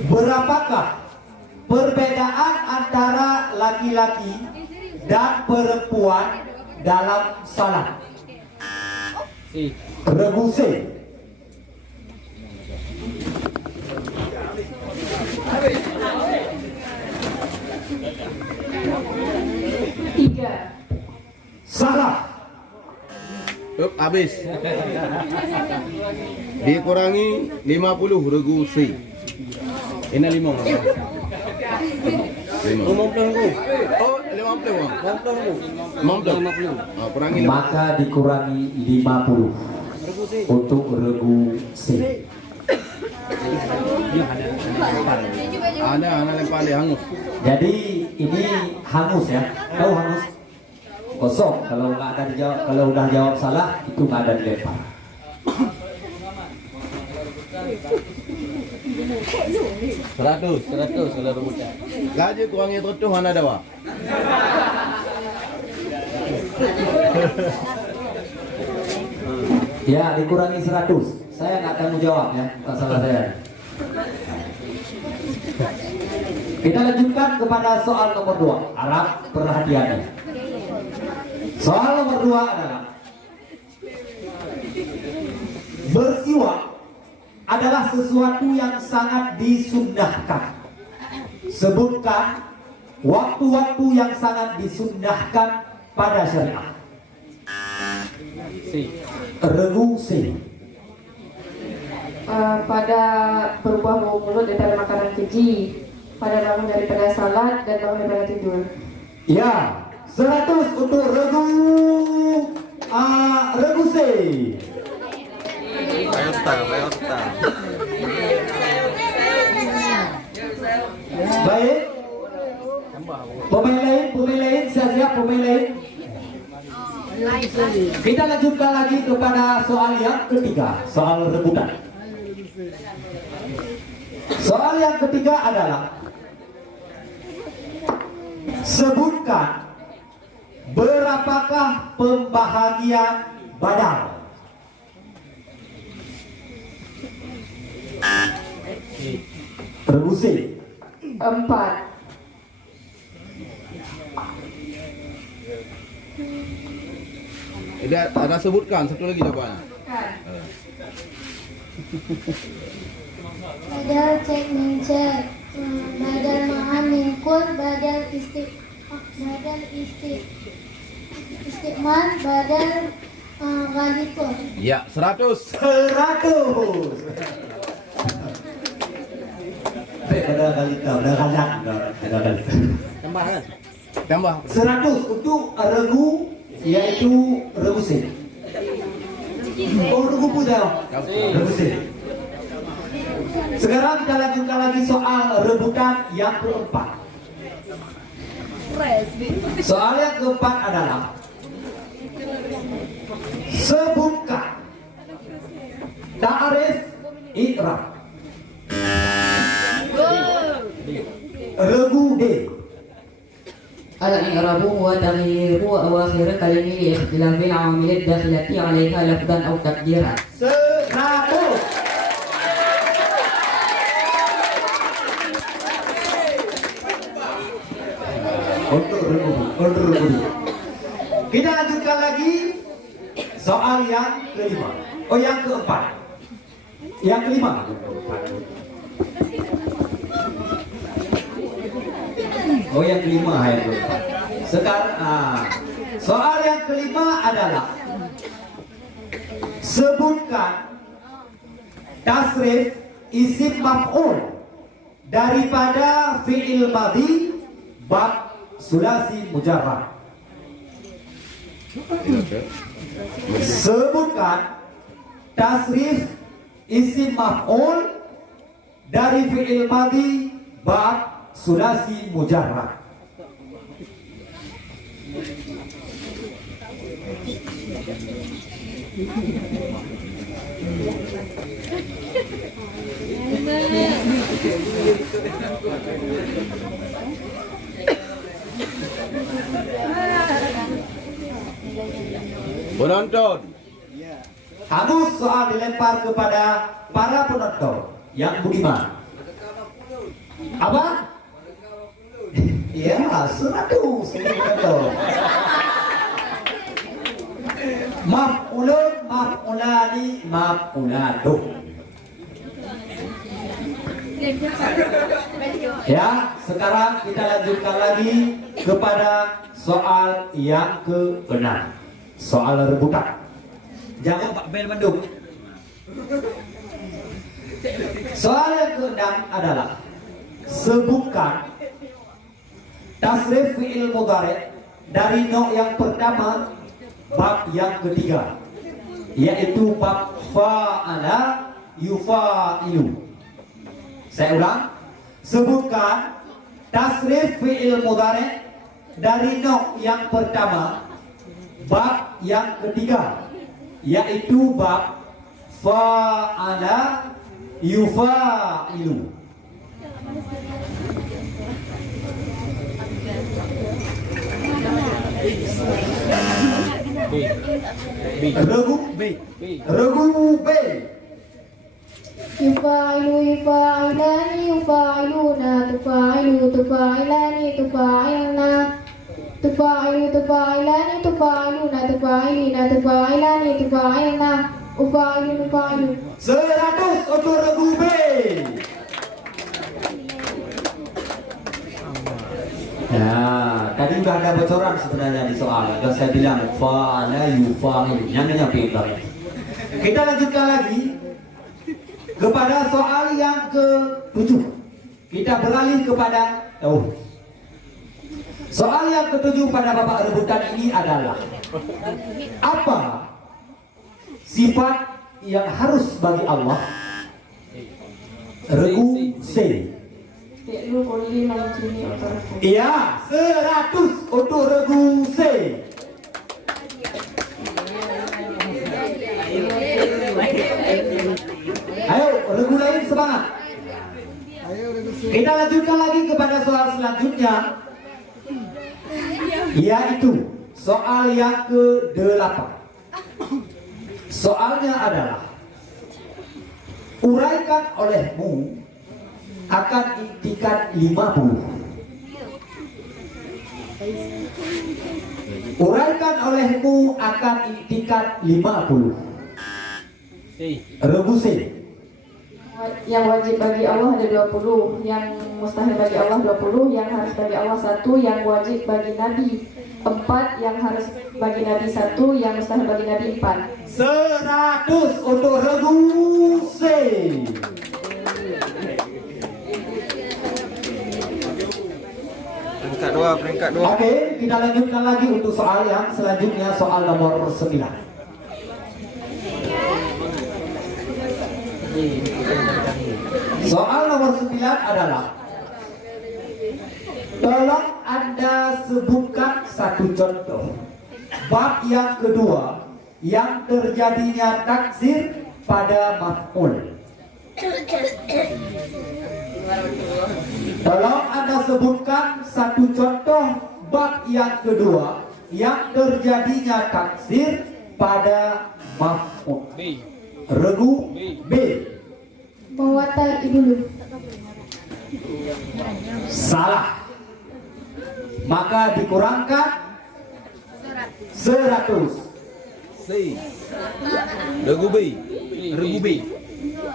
berapakah perbedaan antara laki-laki dan perempuan dalam salat. Regu C. Tiga. Salah. Habis. Dikurangi 50 regu C. Ini 5. 50. Oh, 50. 50. Kurangi 50. Maka dikurangi 50 untuk regu C. Ada lempar dia hangus. Jadi ini hangus ya. Tahu hangus? Kosong. Kalau nggak ada dijawab, kalau udah jawab salah itu nggak ada dilempar. Seratus kalau rebutan. Laju kurangi 100 mana ada wah? Ya dikurangi 100. Saya nggak tanggung jawab ya, bukan salah saya. Kita lanjutkan kepada soal nomor 2. Harap perhatiannya. Soal nomor 2 adalah bersiwak adalah sesuatu yang sangat disunnahkan. Sebutkan waktu-waktu yang sangat disunnahkan pada syariat. Regu C. Pada berbuah bau mulut daripada makanan keji, pada bangun daripada salat dan bangun daripada tidur. Ya, 100 untuk regu C. Baik. Pemain lain, siap pemain lain. Kita lanjutkan lagi kepada soal yang ketiga, soal rebutan. Soal yang ketiga adalah sebutkan berapakah pembahagian badal. Rebusi 4. Ada sebutkan satu lagi jawabannya. Badal cek mencek, badal maha mingkul, badal istiqmal, badal ghalipur. Ya, 100. 100. Ada kali Tambah. 100 untuk regu, yaitu regu C. Oh, regu puja. Regu C. Sekarang kita lanjutkan lagi soal rebutan yang keempat. Soal yang keempat adalah sebutkan ta'arif i'rab. Regu D. الإعراب هو تغيير أواخر كلمة لاختلاف العوامل الداخلة عليها لفظا أو تقديرا. 100. Untuk regu. Kita lanjutkan lagi soal yang kelima. Oh, yang keempat. Yang kelima. Oh, yang kelima yang keempat. Sekarang soal yang kelima adalah sebutkan tasrif isim maf'ul daripada fi'il madhi bab sulasi mujarrad. Sebutkan tasrif isim maf'ul dari fi'il madhi bab sulasi mujarrad. Penonton. Hangus soal dilempar kepada para penonton yang budiman. Apa? Ya, 100 ini betul. Maf'ulun, maf'ulani, maf'ulatun. Ya, sekarang kita lanjutkan lagi kepada soal yang ke-6. Soal rebutan. Jangan Pak Bel Bandung. Soal yang ke-6 adalah sebutkan tasrif fi'il mudhari' dari nok yang pertama bab yang ketiga, yaitu bab fa'ala yufa'ilu. Saya ulang, sebutkan tasrif fi'il mudhari' dari nok yang pertama bab yang ketiga, yaitu bab fa'ala yufa'ilu. Regu B. Yufa'ilu yufa'ilani yufa'iluna tufa'ilu tufa'ilani tufa'ilna tufa'ilu tufa'ilani tufa'iluna tufa'ilina tufa'ilani tufa'ilna ufa'ilu nufa'ilu. 100 untuk regu B. Ya, tadi udah ada bocoran sebenarnya di soal. Dan saya bilang fa'ala yufa'il. Yang pintar. Kita lanjutkan lagi kepada soal yang ke-7. Kita beralih kepada soal yang ke-7 pada babak rebutan ini adalah apa sifat yang harus bagi Allah? Regu C. Iya, 100 untuk regu C. Ayo, regu lain semangat. Kita lanjutkan lagi kepada soal selanjutnya, yaitu soal yang ke-8. Soalnya adalah uraikan olehmu akan iktikat 50. Uraikan olehmu akan iktikat 50. Regu C. Yang wajib bagi Allah ada 20, yang mustahil bagi Allah 20, yang harus bagi Allah 1, yang wajib bagi Nabi 4, yang harus bagi Nabi 1, yang mustahil bagi Nabi 4. 100 untuk regu C. Peringkat 2. Oke, kita lanjutkan lagi untuk soal yang selanjutnya, soal nomor 9. Soal nomor 9 adalah, tolong Anda sebutkan satu contoh bab yang kedua yang terjadinya taksir pada maf'ul. Tolong Anda sebutkan satu contoh bab yang kedua yang terjadinya taksir pada maf'ul. Regu B. Mawata ibulu. Salah. Maka dikurangkan 100. C. Regu B. Regu B.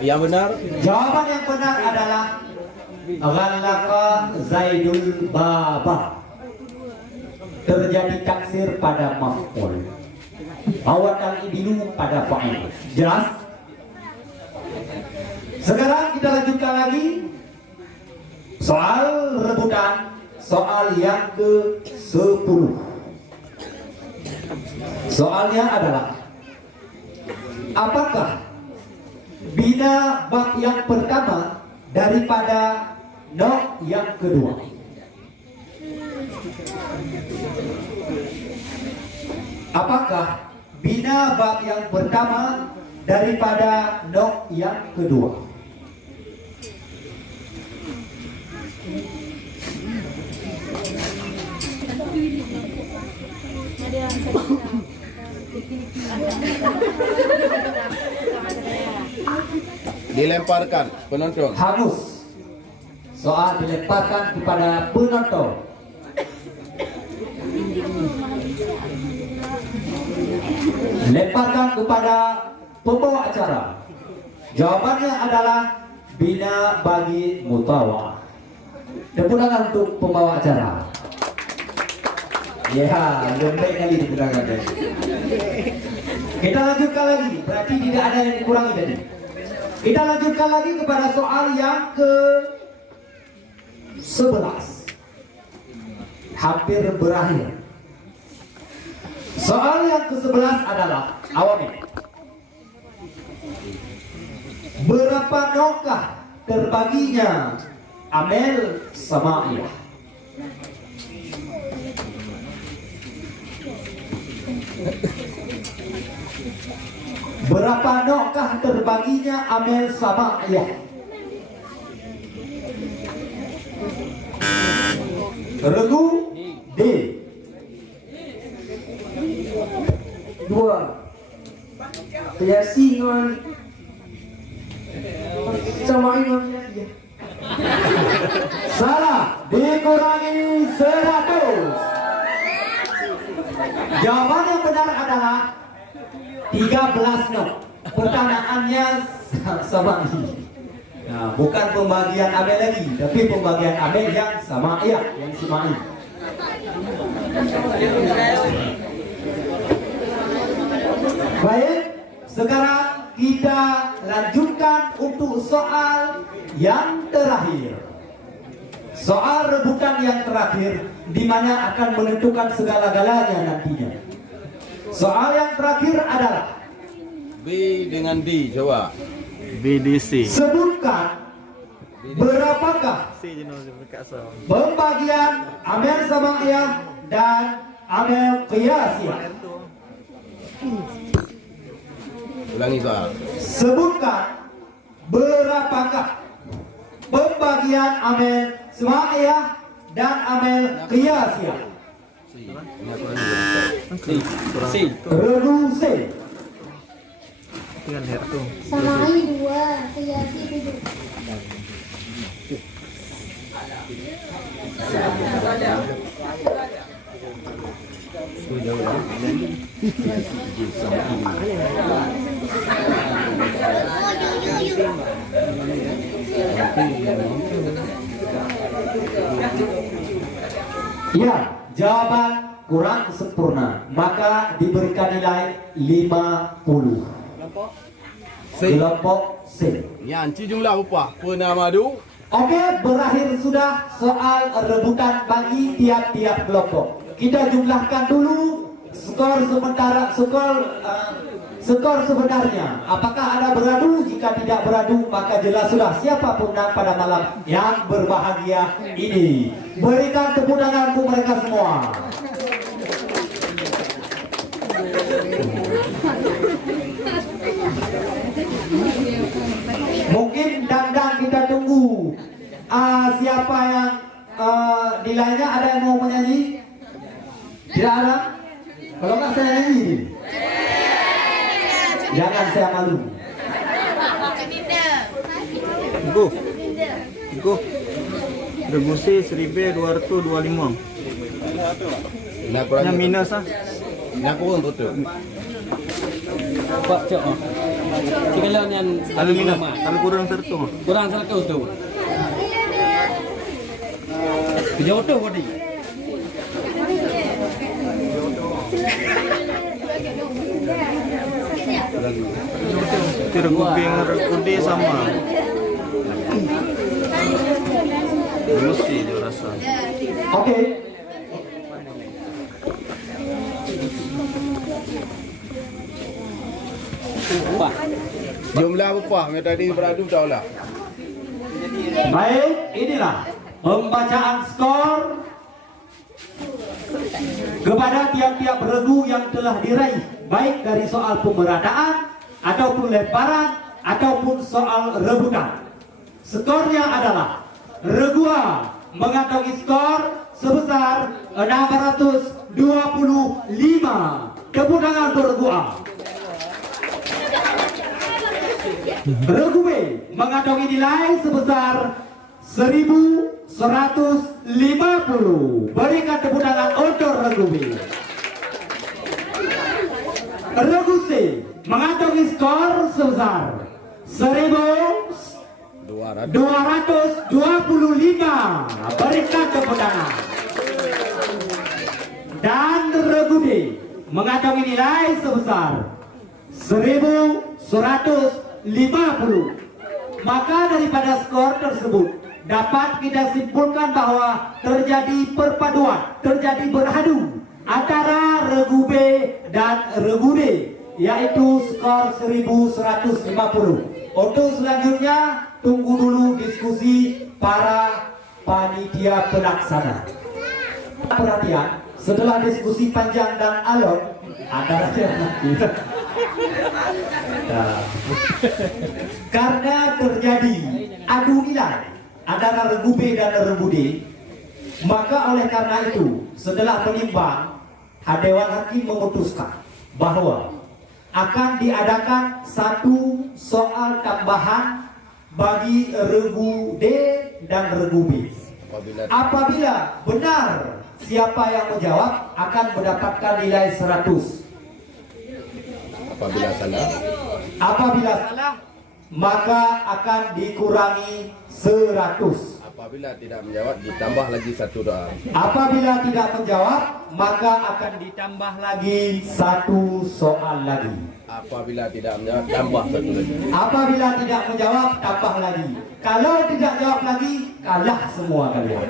Yang benar. Jawaban yang benar adalah Ghallaqa Zaidul Baba. Terjadi taksir pada maf'ul. Mawatal ibilu pada fa'il. Jelas? Sekarang kita lanjutkan lagi soal rebutan, soal yang ke-10. Soalnya adalah, apakah bina bab yang pertama daripada nok yang kedua? Apakah bina bab yang pertama daripada nok yang kedua? Dilemparkan penonton. Hangus. Soal dilemparkan kepada penonton. Lemparkan kepada pembawa acara. Jawabannya adalah bina bagi mutawa. Tepuk tangan untuk pembawa acara. Ya, lembek kali tepuk tangan tadi. Kita lanjutkan lagi. Berarti tidak ada yang dikurangi tadi. Kita lanjutkan lagi kepada soal yang ke-11. Hampir berakhir. Soal yang ke-11 adalah awamil. Berapa nokah terbaginya amel sama ayah? Berapa nokah terbaginya amel sama ayah? Regu D. 2. Kiasi dengan sama dengan ya. Salah, dikurangi 100. Jawaban yang benar adalah 13 nok. Pertanyaannya sama ini. Nah, bukan pembagian amel lagi, tapi pembagian amel yang sama ayah, yang simai. Baik, sekarang kita lanjutkan untuk soal yang terakhir. Soal rebutan yang terakhir, di mana akan menentukan segala-galanya nantinya. Soal yang terakhir adalah B dengan D, coba. BDC. sebutkan berapakah pembagian amel sama ayah dan amel qiyasiyah. Ulangi soal. Sebutkan berapakah pembagian amel sama ayah dan amel qiyasiyah. Regu C. Samai 2, Kiasi 7. Ya, jawaban kurang sempurna, maka diberikan nilai 50. Kelompok C. Yang jumlah upah pernah madu. Oke, berakhir sudah soal rebutan bagi tiap-tiap kelompok. Kita jumlahkan dulu skor sebenarnya. Apakah ada beradu? Jika tidak beradu, maka jelas sudah siapa pemenang pada malam yang berbahagia ini. Berikan tepuk tangan untuk mereka semua. Mungkin dandan kita tunggu. Siapa yang nilainya ada yang mau menyanyi? Tidak ada? Kalau nggak saya nyanyi. Jangan saya malu. Go. Rebusi 1225. Nak kurang. Yang minus ah. Nak kurang betul. Pak Cok. Tinggal yang Kalau minus, kalau kurang 100. kurang 100 tu. Kejauh tu tadi. Regu B dengan regu D sama. Mesti dia rasa. Oke. Pak. Jumlah upah yang tadi beradu tahu lah. Baik, inilah pembacaan skor kepada tiap-tiap regu yang telah diraih, baik dari soal pemerataan ataupun lemparan ataupun soal rebutan. Skornya adalah regu A mengantongi skor sebesar 625. Tepuk tangan untuk regu A. Regu B mengantongi nilai sebesar 1150. Berikan tepuk tangan untuk regu B. Regu C mengantongi skor sebesar 1.225. Berikan tepuk tangan. Dan Regu D mengantongi nilai sebesar 1.150. Maka daripada skor tersebut dapat kita simpulkan bahwa terjadi perpaduan, terjadi beradu antara Regu B dan Regu D, yaitu skor 1.150. Untuk selanjutnya tunggu dulu diskusi para panitia pelaksana. Perhatian, setelah diskusi panjang dan alot antara karena terjadi adu nilai antara Regu B dan Regu D, maka oleh karena itu setelah menimbang, Dewan Hakim memutuskan bahwa akan diadakan satu soal tambahan bagi Regu D dan Regu B. Apabila benar siapa yang menjawab akan mendapatkan nilai 100. Apabila salah maka akan dikurangi 100. Apabila tidak menjawab ditambah lagi satu doa. Apabila tidak menjawab maka akan ditambah lagi satu soal lagi. Apabila tidak menjawab tambah satu lagi. Apabila tidak menjawab tambah lagi. Kalau tidak jawab lagi kalah semua kalian.